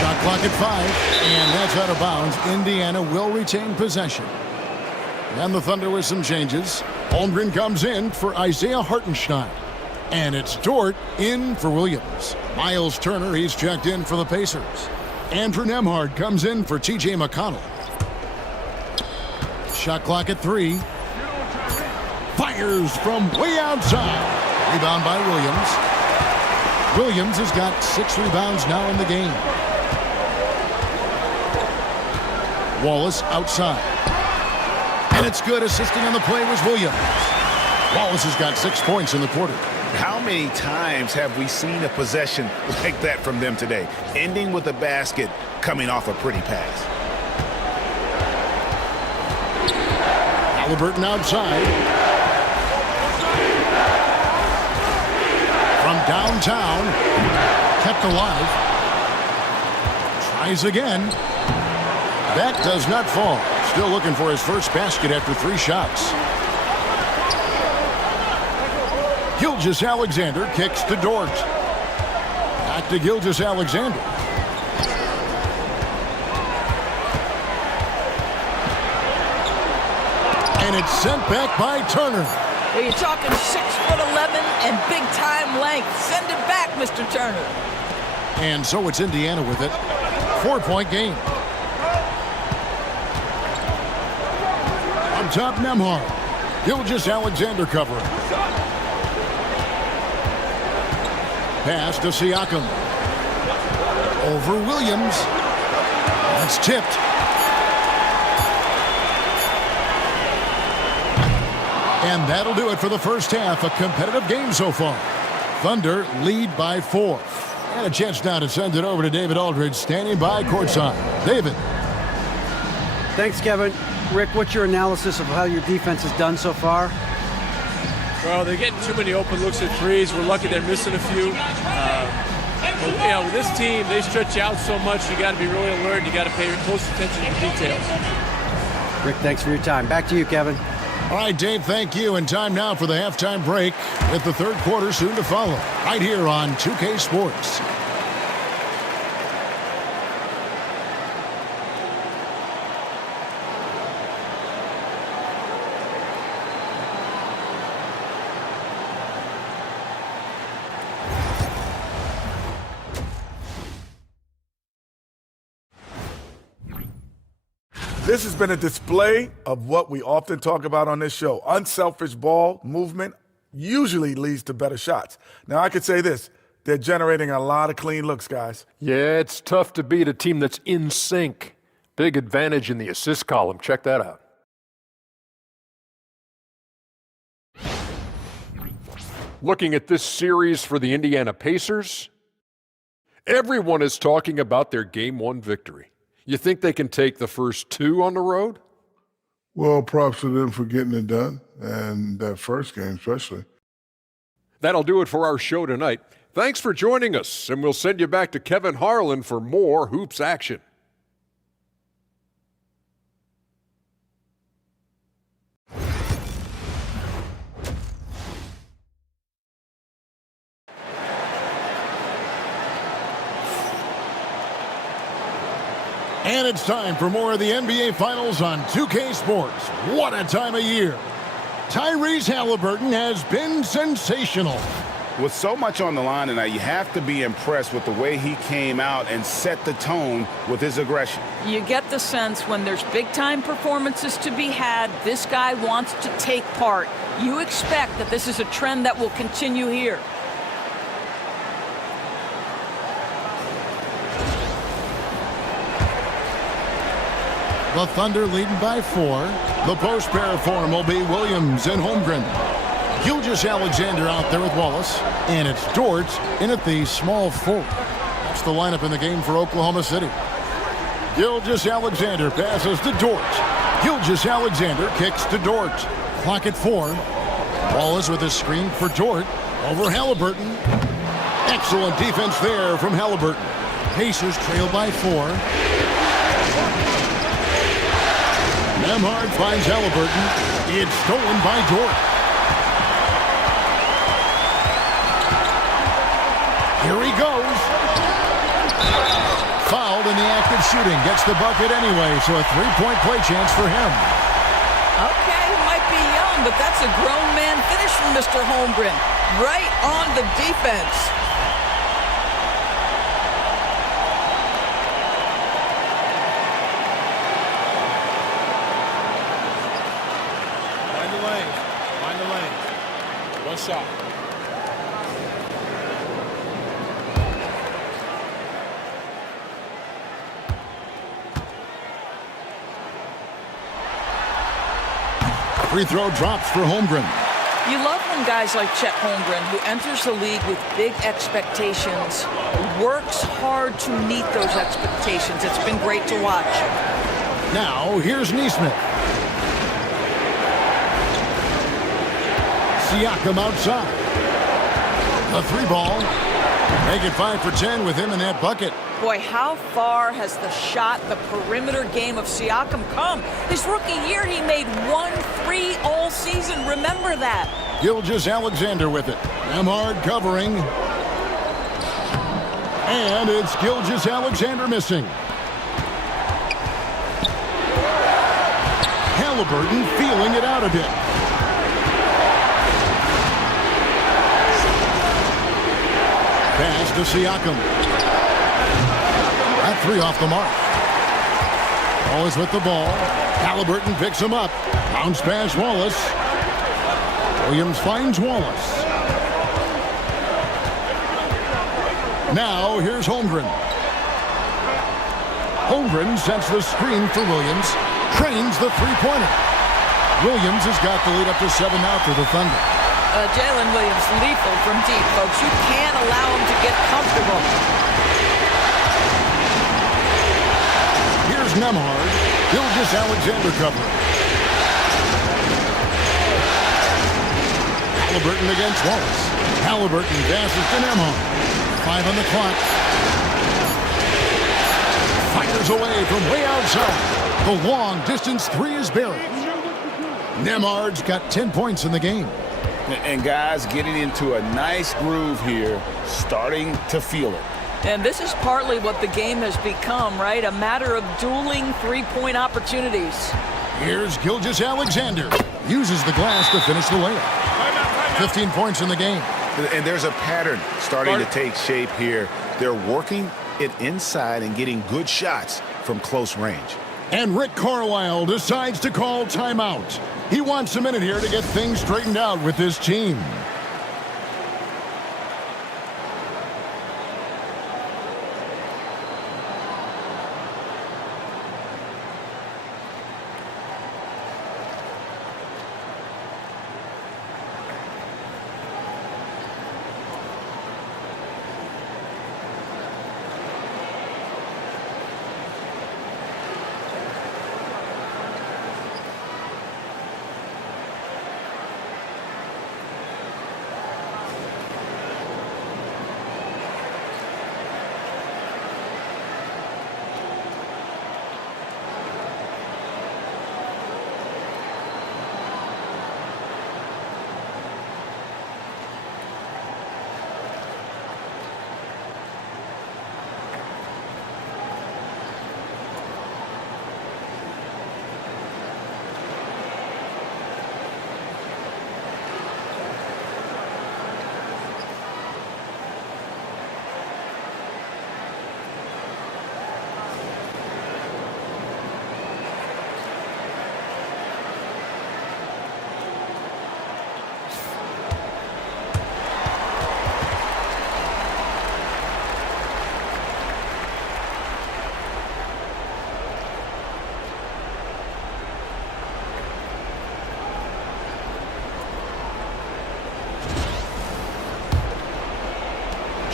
Shot clock at 5, and that's out of bounds. Indiana will retain possession. And the Thunder with some changes. Holmgren comes in for Isaiah Hartenstein. And it's Dort in for Williams. Miles Turner, he's checked in for the Pacers. Andrew Nembhard comes in for T.J. McConnell. Shot clock at 3. Fires from way outside. Rebound by Williams. Williams has got 6 rebounds now in the game. Wallace outside. And it's good. Assisting on the play was Williams. Wallace has got 6 points in the quarter. How many times have we seen a possession like that from them today? Ending with a basket, coming off a pretty pass. Halliburton outside. From downtown. Kept alive. Tries again. That does not fall. Still looking for his first basket after 3 shots. Gilgeous-Alexander kicks to Dort. Back to Gilgeous-Alexander. And it's sent back by Turner. Well, you're talking 6'11" and big-time length. Send it back, Mr. Turner. And so it's Indiana with it. 4-point game. Up top, Nembhard. Gilgeous-Alexander covering. Pass to Siakam. Over Williams. That's tipped. And that'll do it for the first half. A competitive game so far. Thunder lead by 4. And a chance now to send it over to David Aldridge, standing by courtside. David. Thanks, Kevin. Rick, what's your analysis of how your defense has done so far? Well, they're getting too many open looks at threes. We're lucky they're missing a few. But, with this team, they stretch out so much. You got to be really alert. You got to pay close attention to details. Rick, thanks for your time. Back to you, Kevin. All right, Dave, thank you. And time now for the halftime break with the third quarter soon to follow. Right here on 2K Sports. This has been a display of what we often talk about on this show. Unselfish ball movement usually leads to better shots. Now, I could say this. They're generating a lot of clean looks, guys. Yeah, it's tough to beat a team that's in sync. Big advantage in the assist column. Check that out. Looking at this series for the Indiana Pacers, everyone is talking about their Game 1 victory. You think they can take the first two on the road? Well, props to them for getting it done, and that first game especially. That'll do it for our show tonight. Thanks for joining us, and we'll send you back to Kevin Harlan for more Hoops action. And it's time for more of the NBA Finals on 2K Sports. What a time of year. Tyrese Halliburton has been sensational. With so much on the line tonight, you have to be impressed with the way he came out and set the tone with his aggression. You get the sense when there's big-time performances to be had, this guy wants to take part. You expect that this is a trend that will continue here. The Thunder leading by 4. The post pair form will be Williams and Holmgren. Gilgeous-Alexander out there with Wallace. And it's Dort in at the small forward. That's the lineup in the game for Oklahoma City. Gilgeous-Alexander passes to Dort. Gilgeous-Alexander kicks to Dort. Clock at 4. Wallace with a screen for Dort. Over Halliburton. Excellent defense there from Halliburton. Pacers trail by 4. Nemhard finds Halliburton. It's stolen by Dort. Here he goes. Fouled in the act of shooting. Gets the bucket anyway, so a three-point play chance for him. Okay, he might be young, but that's a grown man finish from Mr. Holmgren. Right on the defense. Shot. Free throw drops for Holmgren. You love when guys like Chet Holmgren, who enters the league with big expectations, works hard to meet those expectations. It's been great to watch. Now, here's Nesmith. Siakam outside. The 3-ball. Make it 5 for 10 with him in that bucket. Boy, how far has the shot, the perimeter game of Siakam come? His rookie year, he made 1 3 all season. Remember that. Gilgeous-Alexander with it. Nemhard covering. And it's Gilgeous-Alexander missing. Halliburton feeling it out a bit. Pass to Siakam. That 3 off the mark. Wallace with the ball. Halliburton picks him up. Bounce pass Wallace. Williams finds Wallace. Now here's Holmgren. Holmgren sets the screen for Williams. Trains the three-pointer. Williams has got the lead up to 7 now for the Thunder. Jalen Williams lethal from deep, folks. You can't allow him to get comfortable. Here's Nemhard. Gilgeous-Alexander covering. Halliburton against Wallace. Halliburton passes to Nemhard. 5 on the clock. Fires away from way outside. The long distance 3 is buried. Nemhard's got 10 points in the game. And guys getting into a nice groove here, starting to feel it. And this is partly what the game has become, right? A matter of dueling three-point opportunities. Here's Gilgeous-Alexander. Uses the glass to finish the layup. 15 points in the game. And there's a pattern starting to take shape here. They're working it inside and getting good shots from close range. And Rick Carlisle decides to call timeout. He wants a minute here to get things straightened out with his team.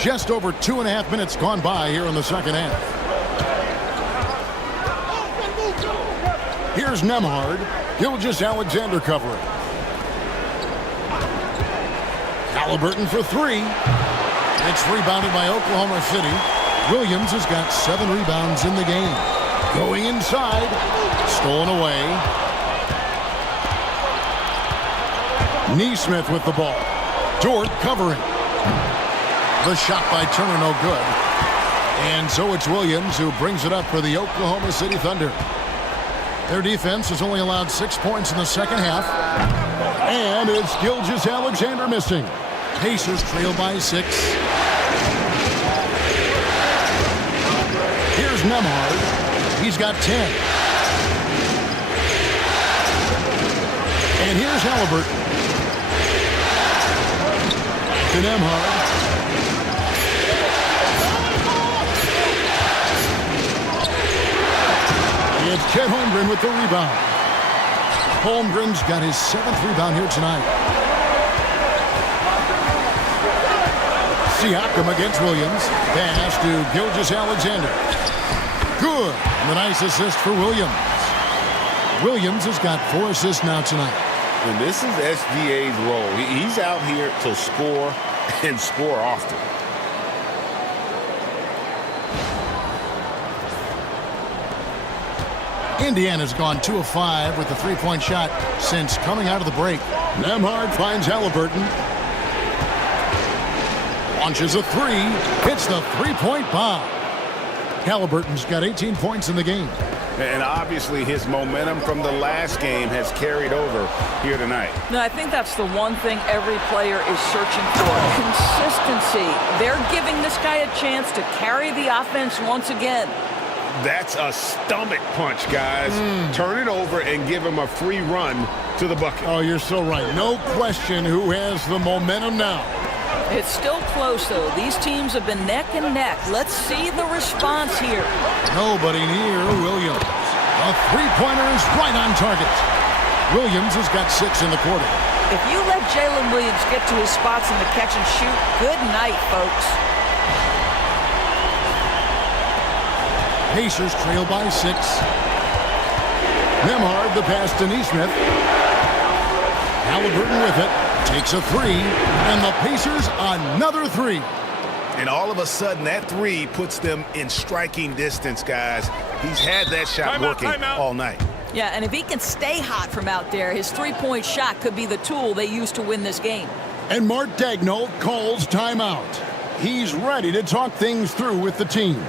Just over 2.5 minutes gone by here in the second half. Here's Nemhard. Gilgeous-Alexander covering. Halliburton for three. It's rebounded by Oklahoma City. Williams has got 7 rebounds in the game. Going inside. Stolen away. Neesmith with the ball. Dort covering. The shot by Turner no good. And so it's Williams who brings it up for the Oklahoma City Thunder. Their defense has only allowed 6 points in the second half. And it's Gilgeous-Alexander missing. Pacers trail by 6. Here's Nemhard. He's got 10. And here's Halliburton. To Nemhard. It's Chet Holmgren with the rebound. Holmgren's got his 7th rebound here tonight. Siakam against Williams. Pass to Gilgeous-Alexander. Good. And a nice assist for Williams. Williams has got 4 assists now tonight. And this is SGA's role. He's out here to score and score often. Indiana's gone 2 of 5 with the 3-point shot since coming out of the break. Nemhard finds Halliburton. Launches a 3. Hits the 3-point bomb. Halliburton's got 18 points in the game. And obviously his momentum from the last game has carried over here tonight. No, I think that's the one thing every player is searching for. Consistency. They're giving this guy a chance to carry the offense once again. That's a stomach punch, guys. Turn it over and give him a free run to the bucket. Oh, you're so right. No question who has the momentum now. It's still close, though. These teams have been neck and neck. Let's see the response here. Nobody near Williams. A three-pointer is right on target. Williams has got 6 in the quarter. If you let Jalen Williams get to his spots in the catch and shoot, good night, folks. Pacers trail by 6. Nemhard the pass to Neesmith. Halliburton with it. Takes a 3. And the Pacers another 3. And all of a sudden, that 3 puts them in striking distance, guys. He's had that shot working all night. Yeah, and if he can stay hot from out there, his three-point shot could be the tool they use to win this game. And Mark Daigneault calls timeout. He's ready to talk things through with the team.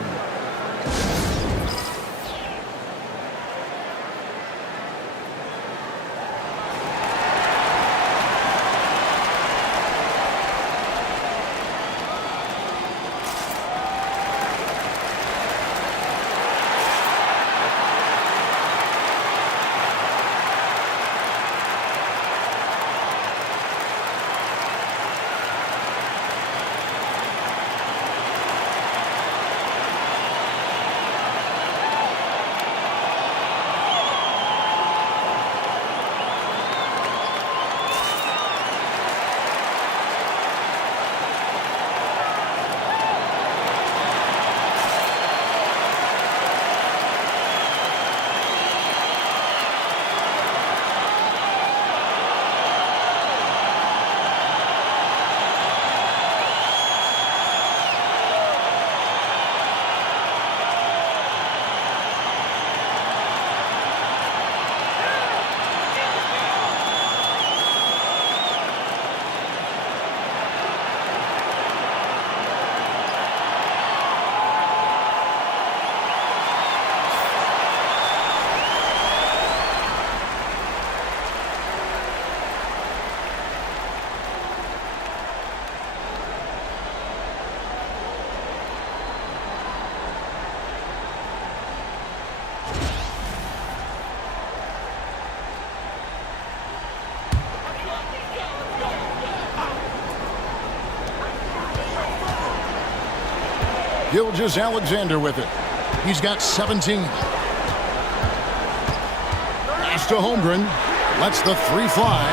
Gilgeous-Alexander with it. He's got 17. Pass to Holmgren. Lets the three fly.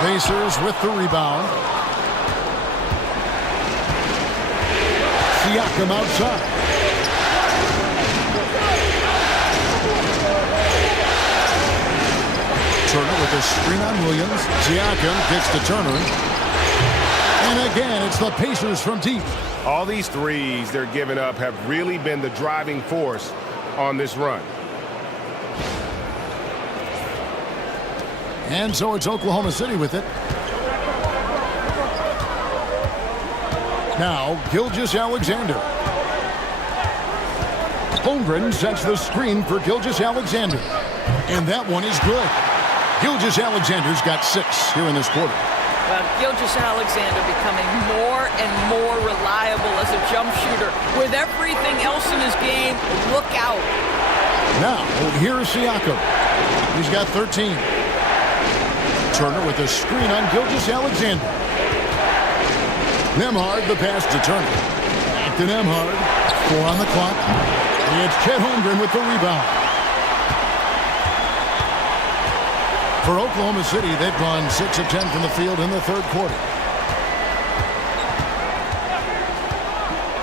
Pacers with the rebound. Siakam outside. Turner with a screen on Williams. Siakam gets to Turner. And again, it's the Pacers from deep. All these threes they're giving up have really been the driving force on this run. And so it's Oklahoma City with it. Now, Gilgeous-Alexander. Holmgren sets the screen for Gilgeous-Alexander. And that one is good. Gilgeous-Alexander's got 6 here in this quarter. Well, Gilgeous-Alexander becoming more and more reliable as a jump shooter. With everything else in his game, look out. Now, here's Siakam. He's got 13. Turner with a screen on Gilgeous-Alexander. Nembhard the pass to Turner. Back to Nembhard. 4 on the clock. It's Chet Holmgren with the rebound. For Oklahoma City, they've gone 6 of 10 from the field in the third quarter.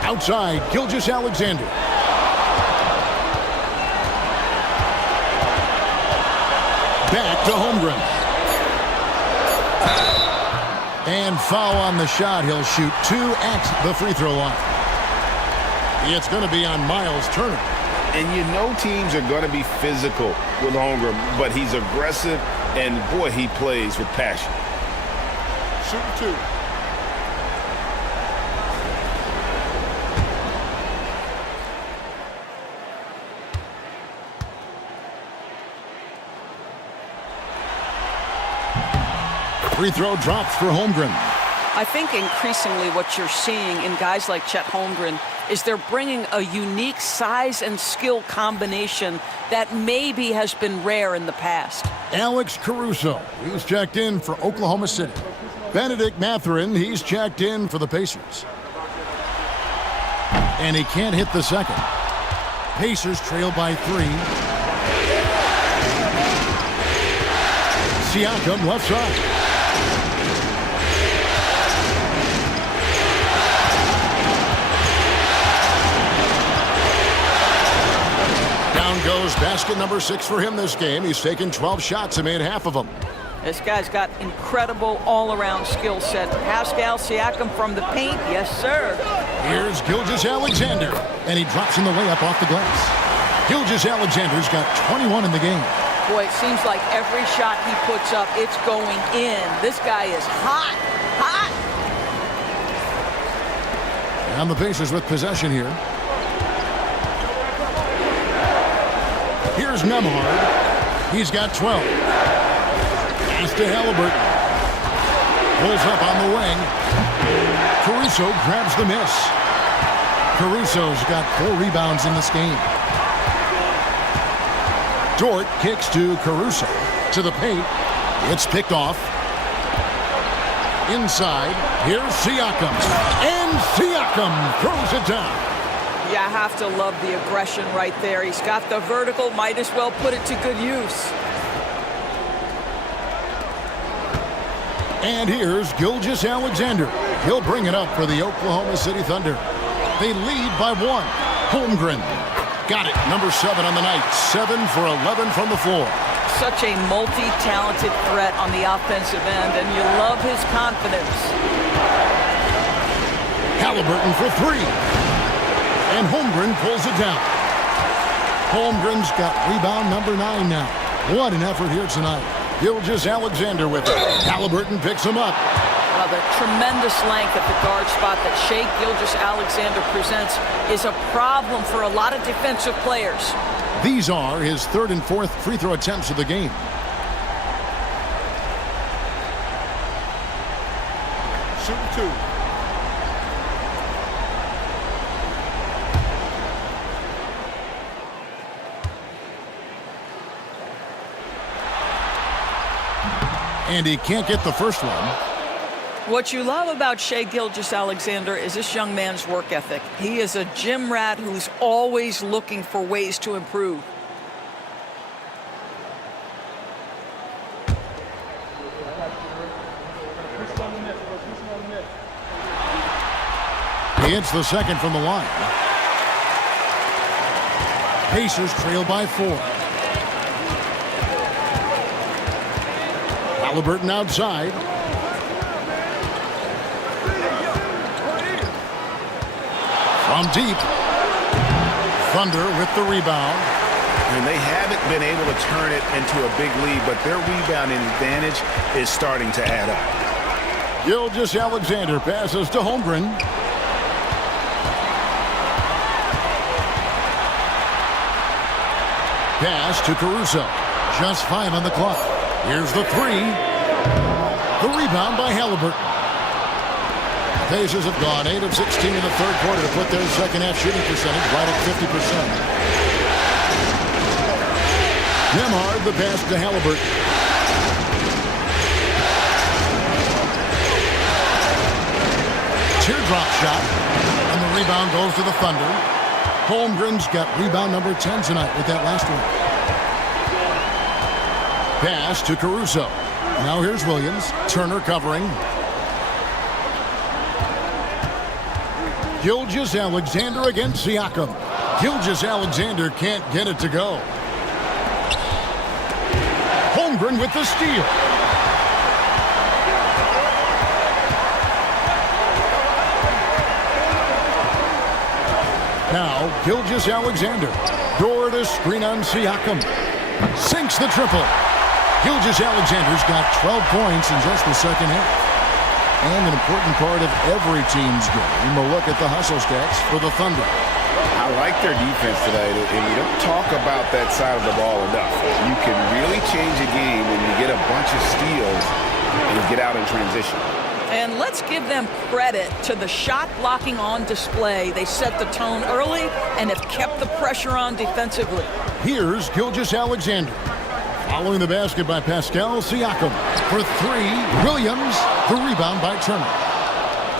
Outside, Gilgeous-Alexander. Back to Holmgren. And foul on the shot. He'll shoot 2 at the free throw line. It's going to be on Miles Turner. And you know teams are going to be physical with Holmgren, but he's aggressive, and boy, he plays with passion. Shooting 2. Free throw drops for Holmgren. I think increasingly what you're seeing in guys like Chet Holmgren is they're bringing a unique size and skill combination that maybe has been rare in the past. Alex Caruso, he's checked in for Oklahoma City. Benedict Mathurin, he's checked in for the Pacers. And he can't hit the second. Pacers trail by 3. Siakam left side. Goes basket number 6 for him this game. He's taken 12 shots and made half of them. This guy's got incredible all-around skill set. Pascal Siakam from the paint, yes sir. Here's Gilgeous-Alexander, and he drops in the layup off the glass. Gilgeous-Alexander's got 21 in the game. Boy, it seems like every shot he puts up, it's going in. This guy is hot, hot. And the Pacers with possession here. Here's Nembhard. He's got 12. Pass to Halliburton. Pulls up on the wing. Caruso grabs the miss. Caruso's got 4 rebounds in this game. Dort kicks to Caruso. To the paint. It's picked off. Inside. Here's Siakam. And Siakam throws it down. You have to love the aggression right there. He's got the vertical. Might as well put it to good use. And here's Gilgeous-Alexander. He'll bring it up for the Oklahoma City Thunder. They lead by 1. Holmgren got it. Number 7 on the night. 7 for 11 from the floor. Such a multi-talented threat on the offensive end, and you love his confidence. Halliburton for 3. And Holmgren pulls it down. Holmgren's got rebound number 9 now. What an effort here tonight. Gilgeous-Alexander with it. Halliburton picks him up. Well, the tremendous length at the guard spot that Shai Gilgeous-Alexander presents is a problem for a lot of defensive players. These are his 3rd and 4th free throw attempts of the game. Shoot 2. And he can't get the first one. What you love about Shai Gilgeous-Alexander is this young man's work ethic. He is a gym rat who's always looking for ways to improve. He hits the second from the line. Pacers trail by 4. Halliburton outside. From deep. Thunder with the rebound. And they haven't been able to turn it into a big lead, but their rebounding advantage is starting to add up. Gilgeous-Alexander passes to Holmgren. Pass to Caruso. Just 5 on the clock. Here's the 3. The rebound by Halliburton. The Pacers have gone 8 of 16 in the 3rd quarter to put their second half shooting percentage right at 50%. Nembhard the pass to Halliburton. Teardrop shot. And the rebound goes to the Thunder. Holmgren's got rebound number 10 tonight with that last one. Pass to Caruso. Now here's Williams. Turner covering. Gilgeous-Alexander against Siakam. Gilgeous-Alexander can't get it to go. Holmgren with the steal. Now, Gilgeous-Alexander. Door to screen on Siakam. Sinks the triple. Gilgeous-Alexander's got 12 points in just the second half. And an important part of every team's game, we'll look at the hustle stats for the Thunder. I like their defense today, and you don't talk about that side of the ball enough. You can really change a game when you get a bunch of steals and get out in transition. And let's give them credit to the shot blocking on display. They set the tone early and have kept the pressure on defensively. Here's Gilgeous-Alexander. Following the basket by Pascal Siakam. For 3, Williams. The rebound by Turner.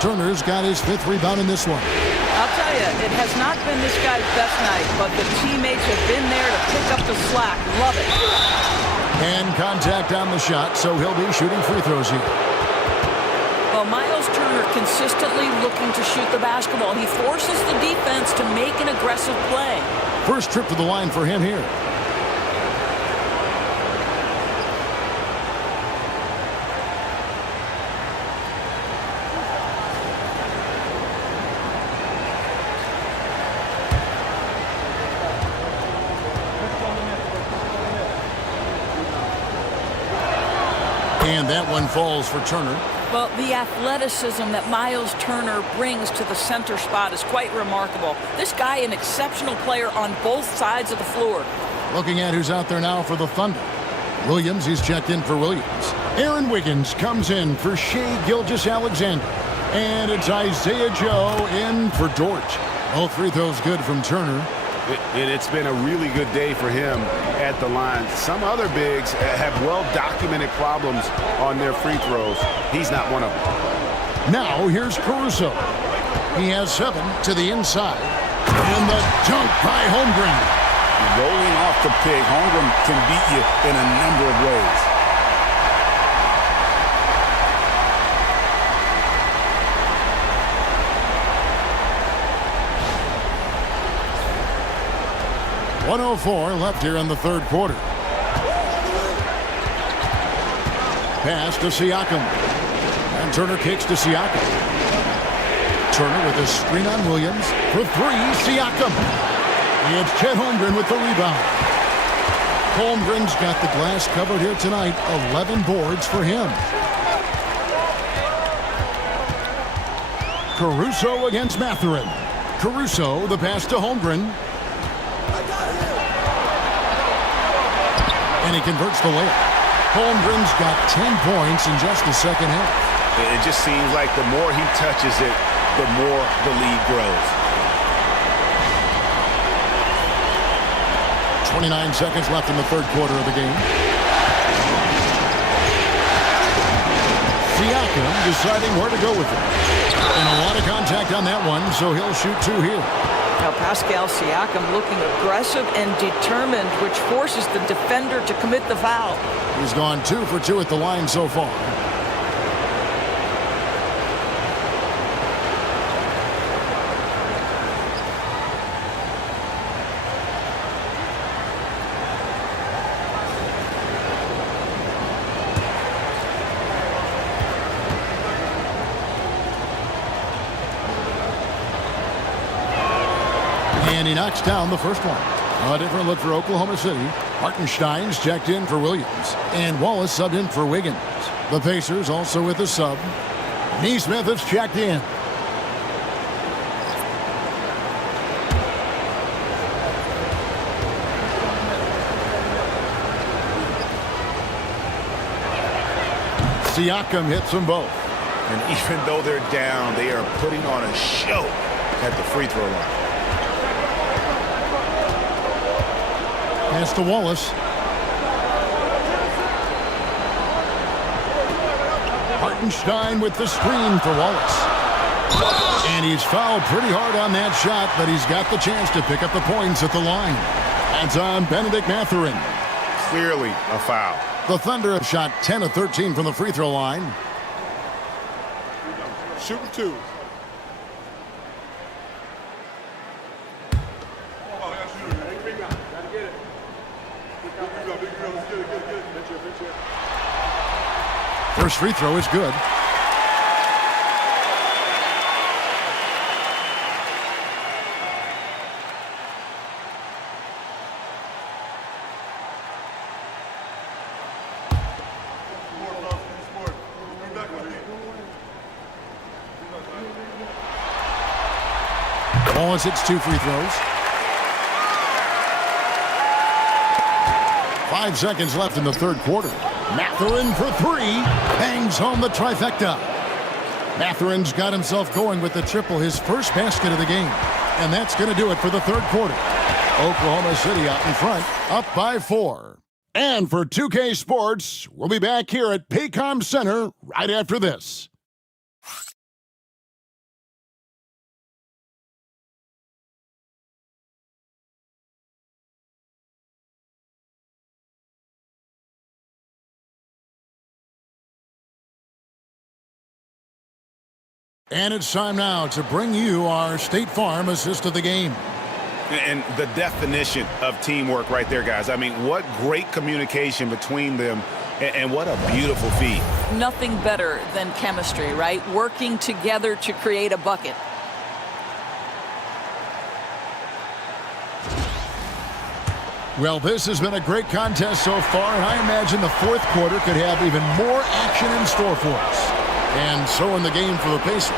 Turner's got his 5th rebound in this one. I'll tell you, it has not been this guy's best night, but the teammates have been there to pick up the slack. Love it. And contact on the shot, so he'll be shooting free throws here. Well, Miles Turner consistently looking to shoot the basketball. He forces the defense to make an aggressive play. First trip to the line for him here. And that one falls for Turner. Well, the athleticism that Miles Turner brings to the center spot is quite remarkable. This guy, an exceptional player on both sides of the floor. Looking at who's out there now for the Thunder. Williams, he's checked in for Williams. Aaron Wiggins comes in for Shai Gilgeous-Alexander. And it's Isaiah Joe in for Dort. All free throws good from Turner. It's been a really good day for him at the line. Some other bigs have well-documented problems on their free throws. He's not one of them. Now here's Caruso. He has 7 to the inside. And the dunk by Holmgren. Rolling off the pick, Holmgren can beat you in a number of ways. .104 left here in the third quarter. Pass to Siakam. And Turner kicks to Siakam. Turner with a screen on Williams. For 3, Siakam. It's Chet Holmgren with the rebound. Holmgren's got the glass covered here tonight. 11 boards for him. Caruso against Mathurin. Caruso, the pass to Holmgren. And he converts the layup. Holmgren's got 10 points in just the second half. It just seems like the more he touches it, the more the lead grows. 29 seconds left in the third quarter of the game. Siakam deciding where to go with it. And a lot of contact on that one, so he'll shoot 2 here. Now Pascal Siakam looking aggressive and determined, which forces the defender to commit the foul. He's gone 2 for 2 at the line so far. And he knocks down the first one. A different look for Oklahoma City. Hartenstein's checked in for Williams. And Wallace subbed in for Wiggins. The Pacers also with a sub. Neesmith is checked in. Siakam hits them both. And even though they're down, they are putting on a show at the free throw line. Pass to Wallace. Hartenstein with the screen for Wallace. And he's fouled pretty hard on that shot, but he's got the chance to pick up the points at the line. That's on Benedict Mathurin. Clearly a foul. The Thunder have shot 10 of 13 from the free throw line. Shooting 2. First free throw is good. Wallace hits 2 free throws. 5 seconds left in the third quarter. Mathurin for 3. Bangs home the trifecta. Mathurin's got himself going with the triple, his first basket of the game. And that's going to do it for the third quarter. Oklahoma City out in front, up by 4. And for 2K Sports, we'll be back here at Paycom Center right after this. And it's time now to bring you our State Farm assist of the game. And the definition of teamwork right there, guys. I mean, what great communication between them, and what a beautiful feat. Nothing better than chemistry, right? Working together to create a bucket. Well, this has been a great contest so far, and I imagine the fourth quarter could have even more action in store for us. And so in the game for the Pacers.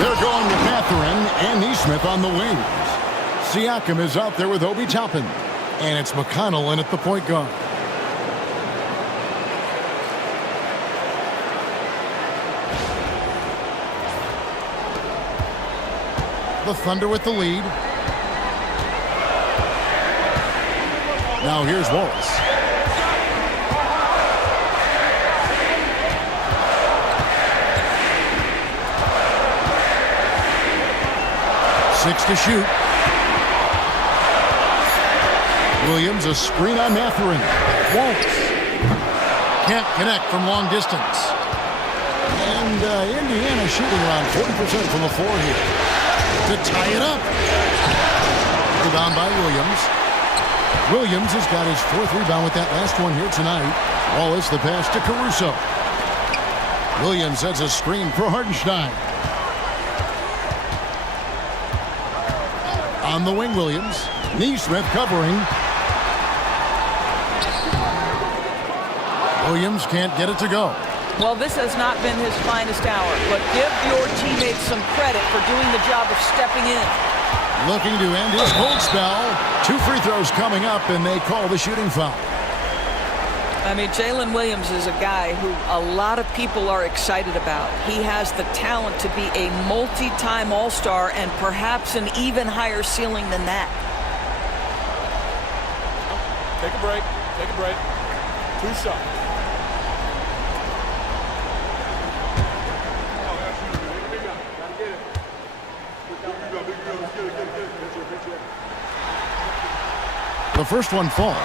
They're going with Mathurin and Neesmith on the wings. Siakam is out there with Obi Toppin. And it's McConnell in at the point guard. The Thunder with the lead. Now here's Wallace. Six to shoot. Williams, a screen on Mathurin. Wallace can't connect from long distance. And Indiana shooting around 40% from the floor here to tie it up. Rebound by Williams. Williams has got his fourth rebound with that last one here tonight. Wallace the pass to Caruso. Williams has a screen for Hartenstein. On the wing, Williams. Neesmith covering. Williams can't get it to go. Well, this has not been his finest hour, but give your teammates some credit for doing the job of stepping in. Looking to end his cold spell. 2 free throws coming up, and they call the shooting foul. I mean, Jalen Williams is a guy who a lot of people are excited about. He has the talent to be a multi-time All-Star and perhaps an even higher ceiling than that. Take a break. Take a break. 2 shots. The first one falls.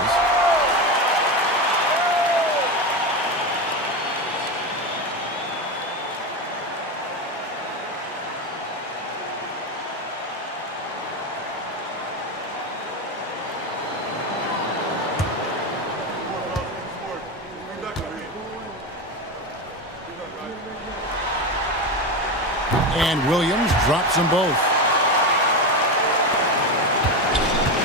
And Williams drops them both.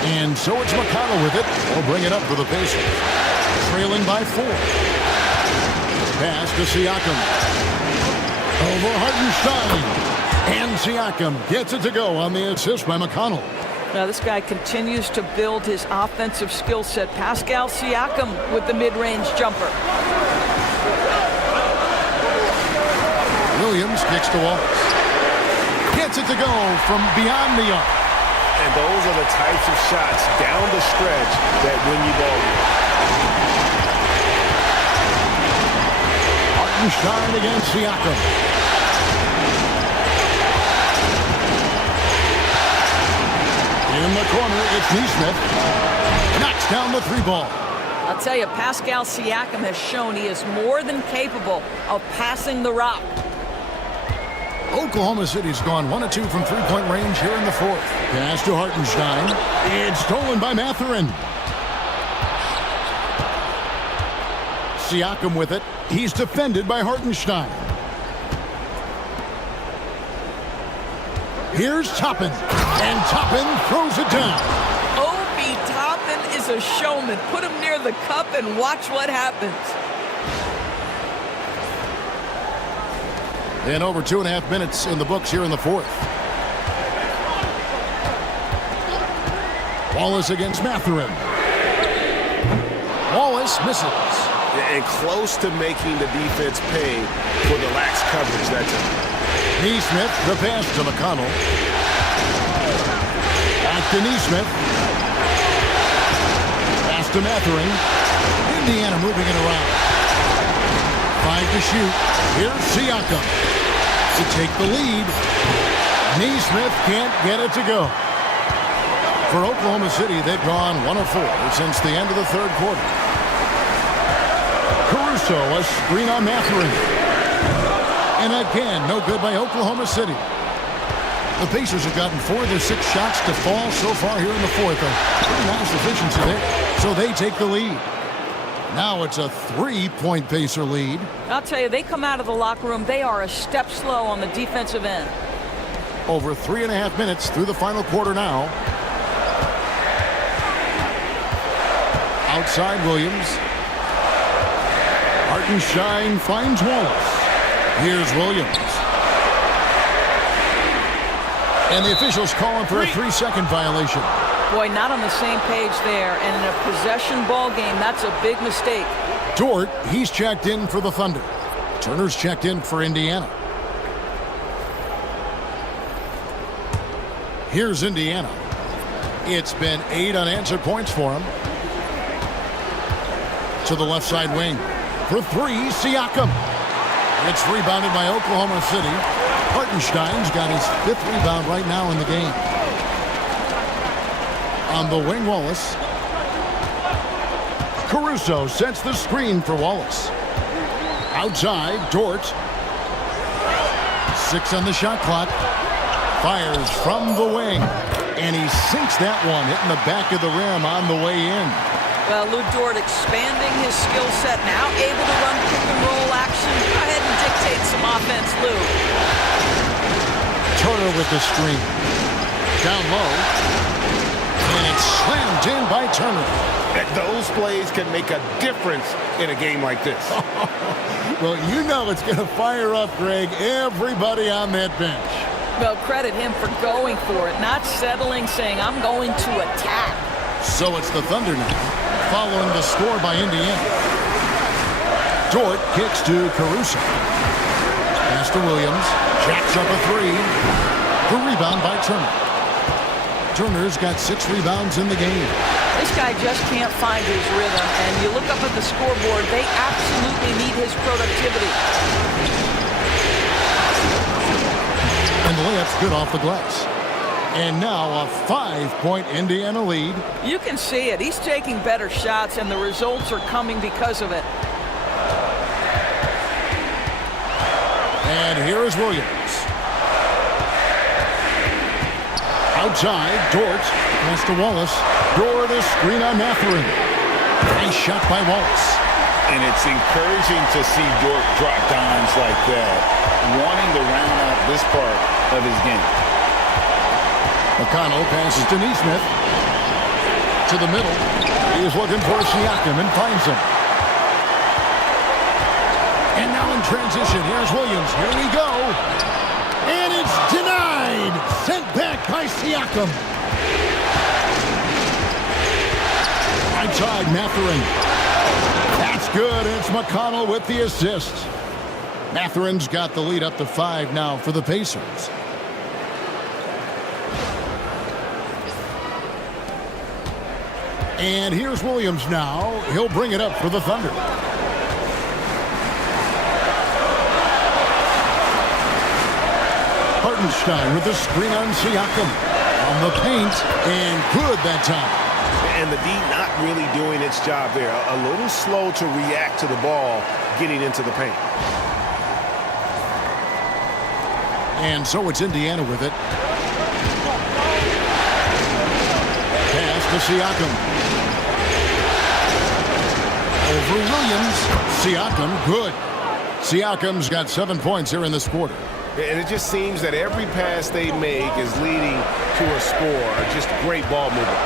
And so it's McConnell with it. We'll bring it up for the Pacers. Trailing by 4. Pass to Siakam. Over Hartenstein. And Siakam gets it to go on the assist by McConnell. Now this guy continues to build his offensive skill set. Pascal Siakam with the mid-range jumper. Williams kicks to Wallace. Gets it to go from beyond the arc. And those are the types of shots down the stretch that win you ball games. Hartenstein against Siakam. In the corner, it's Neesmith. Knocks down the 3-ball. I'll tell you, Pascal Siakam has shown he is more than capable of passing the rock. Oklahoma City's gone 1 of 2 from 3-point range here in the fourth. Pass to Hartenstein. It's stolen by Mathurin. Siakam with it. He's defended by Hartenstein. Here's Toppin. And Toppin throws it down. Obi Toppin is a showman. Put him near the cup and watch what happens. And over 2.5 minutes in the books here in the fourth. Wallace against Mathurin. Wallace misses. And close to making the defense pay for the lax coverage that time. Neesmith, the pass to McConnell. Back to Neesmith. Pass to Mathurin. Indiana moving it around. 5 to shoot. Here's Siakam to take the lead. Neesmith can't get it to go. For Oklahoma City, they've gone 1 of 4 since the end of the third quarter. Caruso, a screen on Mathurin. And again, no good by Oklahoma City. The Pacers have gotten 4 of their 6 shots to fall so far here in the fourth. A pretty nice efficiency there. So they take the lead. Now it's a 3-point Pacer lead. I'll tell you, they come out of the locker room, they are a step slow on the defensive end. Over 3.5 minutes through the final quarter now. Outside Williams. Hartenstein finds Wallace. Here's Williams. And the officials calling for a 3-second violation. Boy, not on the same page there. And in a possession ball game, that's a big mistake. Dort, he's checked in for the Thunder. Turner's checked in for Indiana. Here's Indiana. It's been 8 unanswered points for him. To the left side wing. For 3, Siakam. It's rebounded by Oklahoma City. Hartenstein's got his 5th rebound right now in the game. On the wing, Wallace. Caruso sets the screen for Wallace. Outside, Dort. 6 on the shot clock. Fires from the wing. And he sinks that one, hitting the back of the rim on the way in. Well, Lou Dort expanding his skill set now, able to run pick and roll action. Go ahead and dictate some offense, Lou. Turner with the screen. Down low. And it's slammed in by Turner. Those plays can make a difference in a game like this. Well, you know it's going to fire up, Greg, everybody on that bench. Well, credit him for going for it, not settling, saying, I'm going to attack. So it's the Thunder now, following the score by Indiana. Dort kicks to Caruso. Pass to Williams. Jacks up a 3. The rebound by Turner. Turner's got 6 rebounds in the game. This guy just can't find his rhythm, and you look up at the scoreboard, they absolutely need his productivity. And the layup's good off the glass. And now a 5-point Indiana lead. You can see it. He's taking better shots, and the results are coming because of it. And here is Williams. Outside, Dort. Pass to Wallace. Dort is screen on Mathurin. Nice shot by Wallace. And it's encouraging to see Dort drop dimes like that, wanting to round out this part of his game. McConnell passes to Neesmith. To the middle. He is looking for Siakam and finds him. And now in transition, here's Williams. Here we go. And it's denied. Sent back by Siakam. Outside Mathurin. That's good. It's McConnell with the assist. Mathurin's got the lead up to 5 now for the Pacers. And here's Williams now. He'll bring it up for the Thunder. Hartenstein with the screen on Siakam. On the paint, and good that time. And the D not really doing its job there. A little slow to react to the ball getting into the paint. And so it's Indiana with it. Pass to Siakam. Over Williams. Siakam, good. Siakam's got 7 points here in this quarter. And it just seems that every pass they make is leading to a score. Just great ball movement.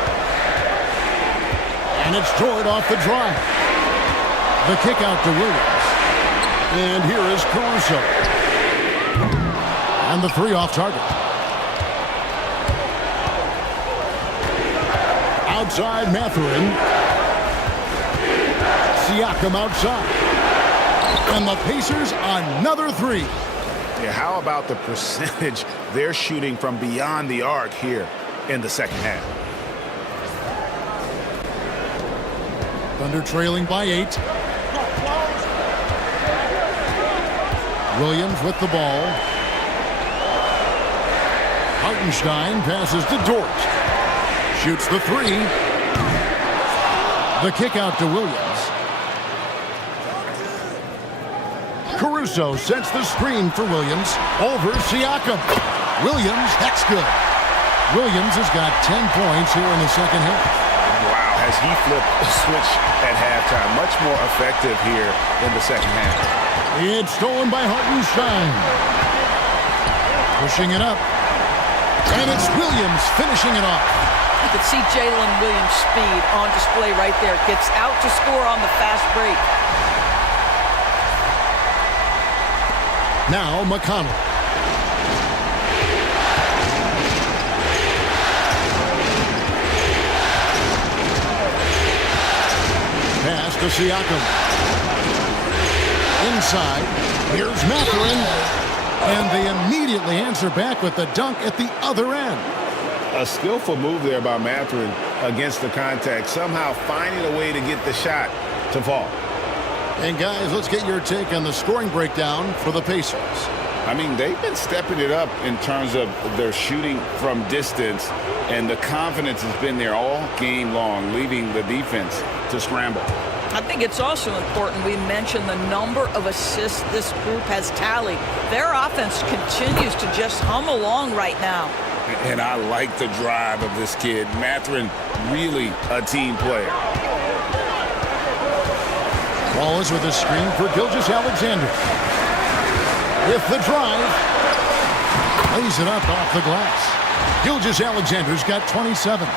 And it's Dort off the drive. The kick out to Williams. And here is Caruso. And the 3 off target. Outside Mathurin. Siakam outside. And the Pacers another 3. Yeah, how about the percentage they're shooting from beyond the arc here in the second half? Thunder trailing by 8. Williams with the ball. Hartenstein passes to Dort. Shoots the 3. The kick out to Williams. Caruso sets the screen for Williams. Over Siakam. Williams, that's good. Williams has got 10 points here in the second half. Wow, has he flipped the switch at halftime? Much more effective here in the second half. It's stolen by Hartenstein. Pushing it up. And it's Williams finishing it off. You can see Jalen Williams' speed on display right there. Gets out to score on the fast break. Now McConnell. Pass to Siakam. Inside. Here's Mathurin. And they immediately answer back with the dunk at the other end. A skillful move there by Mathurin against the contact. Somehow finding a way to get the shot to fall. And guys, let's get your take on the scoring breakdown for the Pacers. I mean, they've been stepping it up in terms of their shooting from distance, and the confidence has been there all game long, leaving the defense to scramble. I think it's also important we mention the number of assists this group has tallied. Their offense continues to just hum along right now. And I like the drive of this kid. Mathurin, really a team player. Wallace with a screen for Gilgeous-Alexander. With the drive. Lays it up off the glass. Gilgeous-Alexander's got 27.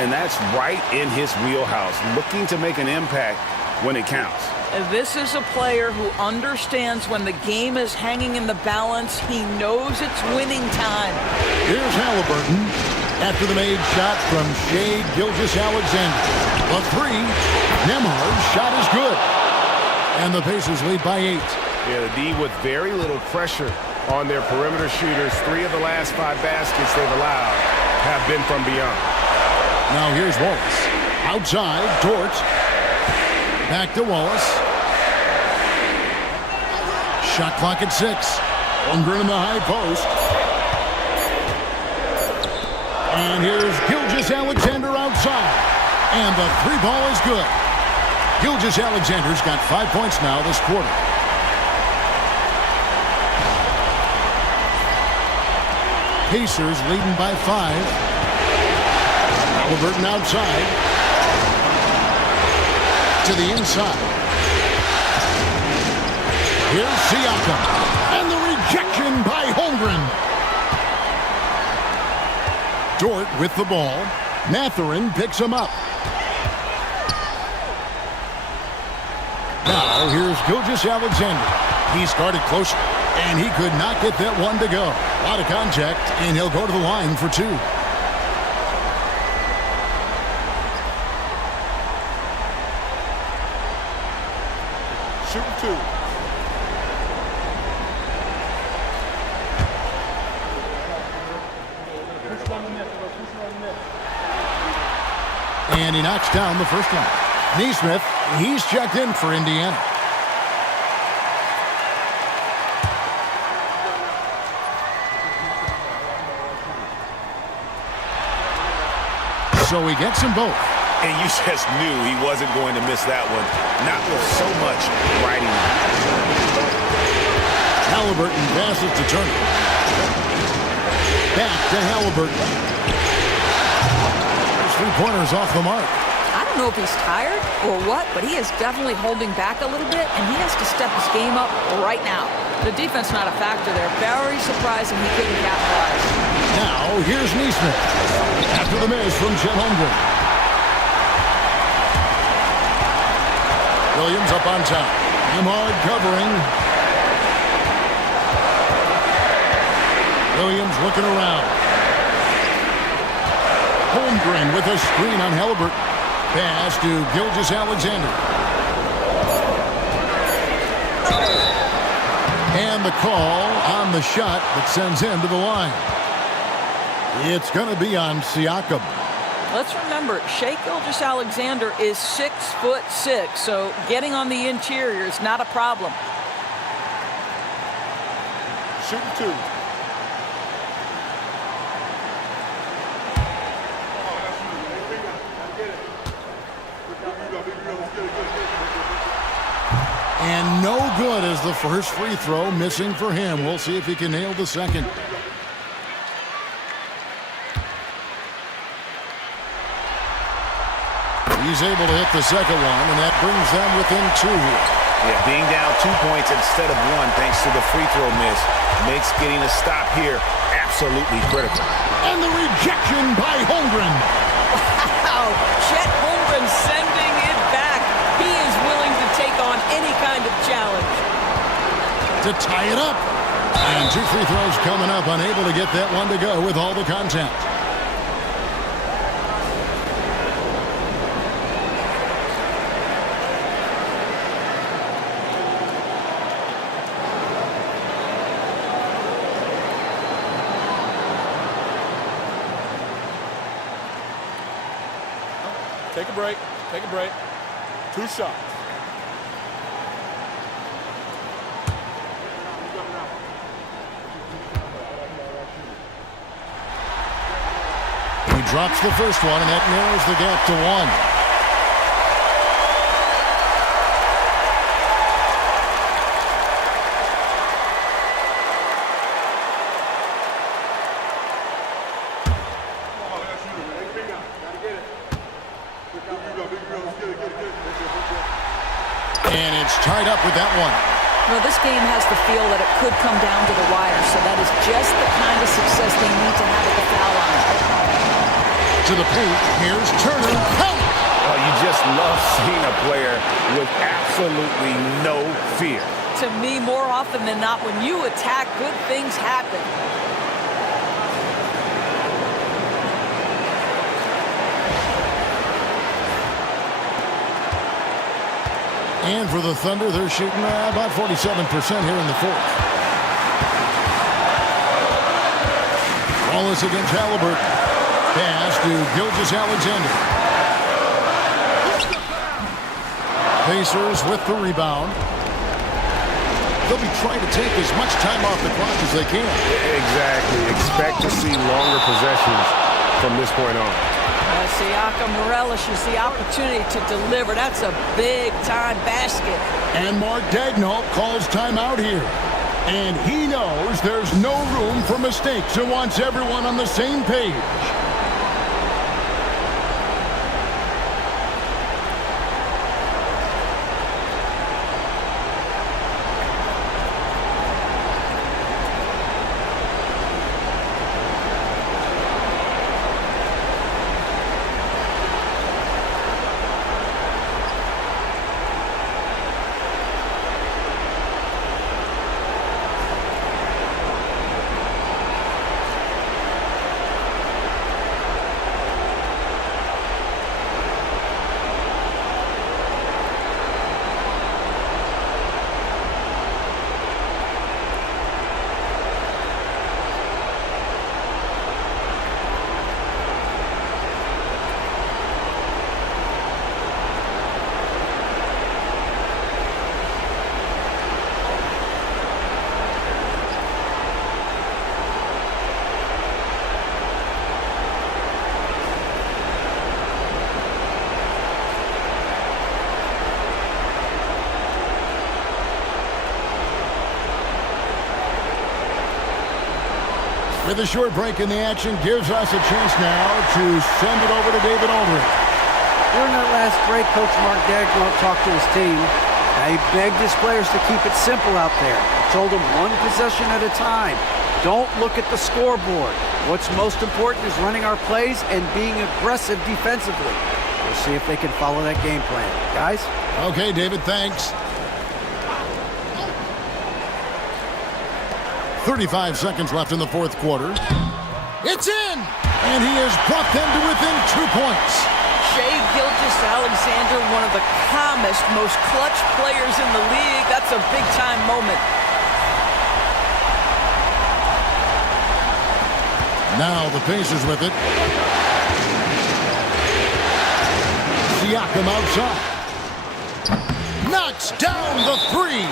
And that's right in his wheelhouse, looking to make an impact when it counts. This is a player who understands when the game is hanging in the balance. He knows it's winning time. Here's Halliburton after the made shot from Shai Gilgeous-Alexander. The three. Nembhard's shot is good. And the Pacers lead by 8. Yeah, the D with very little pressure on their perimeter shooters. 3 of the last 5 baskets they've allowed have been from beyond. Now here's Wallace. Outside, Dort. Back to Wallace. Shot clock at 6. Holmgren in the high post. And here's Gilgeous-Alexander outside. And the 3 ball is good. Gilgeous-Alexander's got 5 points now this quarter. Pacers leading by 5. Halliburton outside. To the inside. Here's Siakam. And the rejection by Holmgren. Dort with the ball. Mathurin picks him up. Now here's Gilgeous-Alexander. He's guarded closer. And he could not get that one to go. A lot of contact, and he'll go to the line for 2. Shooting 2. And he knocks down the first one. Nesmith, he's checked in for Indiana. So he gets them both. And you just knew he wasn't going to miss that one. Not with so much riding. Halliburton passes to Turner. Back to Halliburton. There's 3-pointers off the mark. I don't know if he's tired or what, but he is definitely holding back a little bit, and he has to step his game up right now. The defense not a factor there. Very surprising he couldn't capitalize. Now, here's Nesmith. After the miss from Chet Holmgren. Williams up on top. Nembhard covering. Williams looking around. Holmgren with a screen on Halliburton. Pass to Gilgeous-Alexander. And the call on the shot that sends him to the line. It's going to be on Siakam. Let's remember, Shai Gilgeous-Alexander is 6'6", so getting on the interior is not a problem. Shooting 2. And no good as the first free throw missing for him. We'll see if he can nail the second. He's able to hit the second one, and that brings them within 2 here. Yeah, being down 2 points instead of 1 thanks to the free throw miss makes getting a stop here absolutely critical. And the rejection by Holmgren. Wow, Chet Holmgren sending it back. He is willing to take on any kind of challenge. To tie it up. And 2 free throws coming up, unable to get that one to go with all the contact. Take a break. Take a break. 2 shots. He drops the first one, and that narrows the gap to 1. And it's tied up with that one. Well, this game has the feel that it could come down to the wire, so that is just the kind of success they need to have at the foul line. To the paint, here's Turner. Oh, you just love seeing a player with absolutely no fear. To me, more often than not, when you attack, good things happen. And for the Thunder, they're shooting about 47% here in the fourth. Wallace against Halliburton. Pass to Gilgeous-Alexander. Pacers with the rebound. They'll be trying to take as much time off the clock as they can. Exactly. Expect to see longer possessions from this point on. Siakam relishes the opportunity to deliver. That's a big-time basket. And Mark Daigneault calls timeout here. And he knows there's no room for mistakes and wants everyone on the same page. With a short break in the action, gives us a chance now to send it over to David Aldridge. During that last break, Coach Mark Daigneault talked to his team. He begged his players to keep it simple out there. He told them one possession at a time. Don't look at the scoreboard. What's most important is running our plays and being aggressive defensively. We'll see if they can follow that game plan. Guys? Okay, David, thanks. 35 seconds left in the fourth quarter. It's in! And he has brought them to within 2 points. Shai Gilgeous-Alexander, one of the calmest, most clutch players in the league. That's a big-time moment. Now the Pacers with it. Siakam outside. Knocks down the three.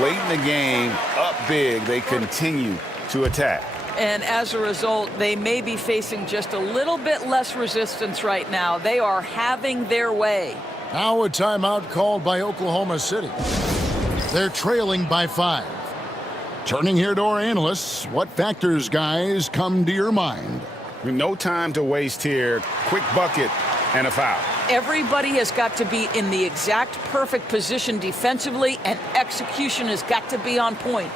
Late in the game, up big, they continue to attack. And as a result, they may be facing just a little bit less resistance right now. They are having their way. Now a timeout called by Oklahoma City. They're trailing by 5. Turning here to our analysts, what factors, guys, come to your mind? No time to waste here. Quick bucket and a foul. Everybody has got to be in the exact perfect position defensively, and execution has got to be on point.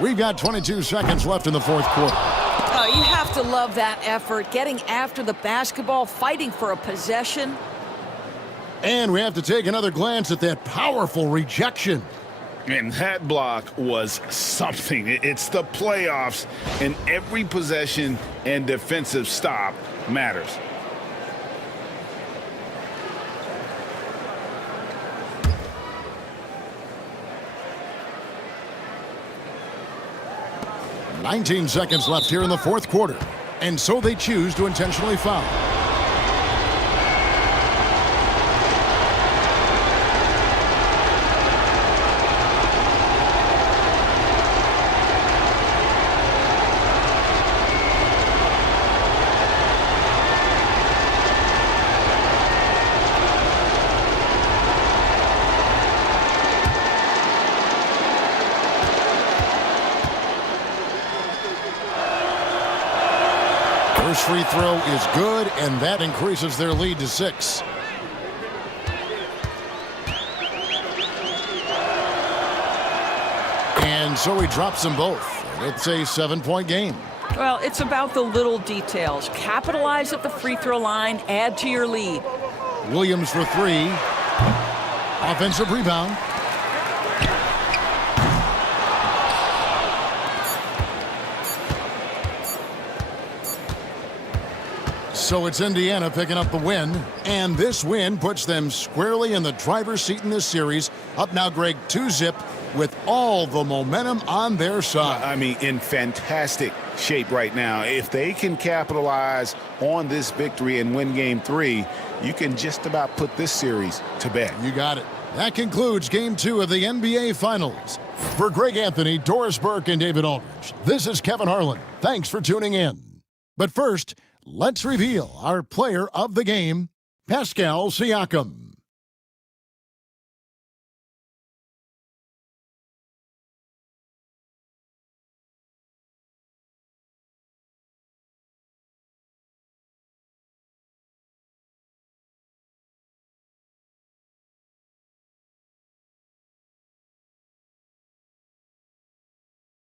We've got 22 seconds left in the fourth quarter. Oh, you have to love that effort, getting after the basketball, fighting for a possession. And we have to take another glance at that powerful rejection. And that block was something. It's the playoffs, and every possession and defensive stop matters. "19 seconds left here in the fourth quarter, and so they choose to intentionally foul. First free throw is good, and that increases their lead to 6. And so he drops them both. It's a 7-point game. Well, it's about the little details. Capitalize at the free throw line, add to your lead. Williams for 3. Offensive rebound. So it's Indiana picking up the win, and this win puts them squarely in the driver's seat in this series. Up now, Greg, 2-zip with all the momentum on their side. I mean, in fantastic shape right now. If they can capitalize on this victory and win Game 3, you can just about put this series to bed. You got it. That concludes Game 2 of the NBA Finals. For Greg Anthony, Doris Burke, and David Aldridge, this is Kevin Harlan. Thanks for tuning in. But first, let's reveal our player of the game, Pascal Siakam.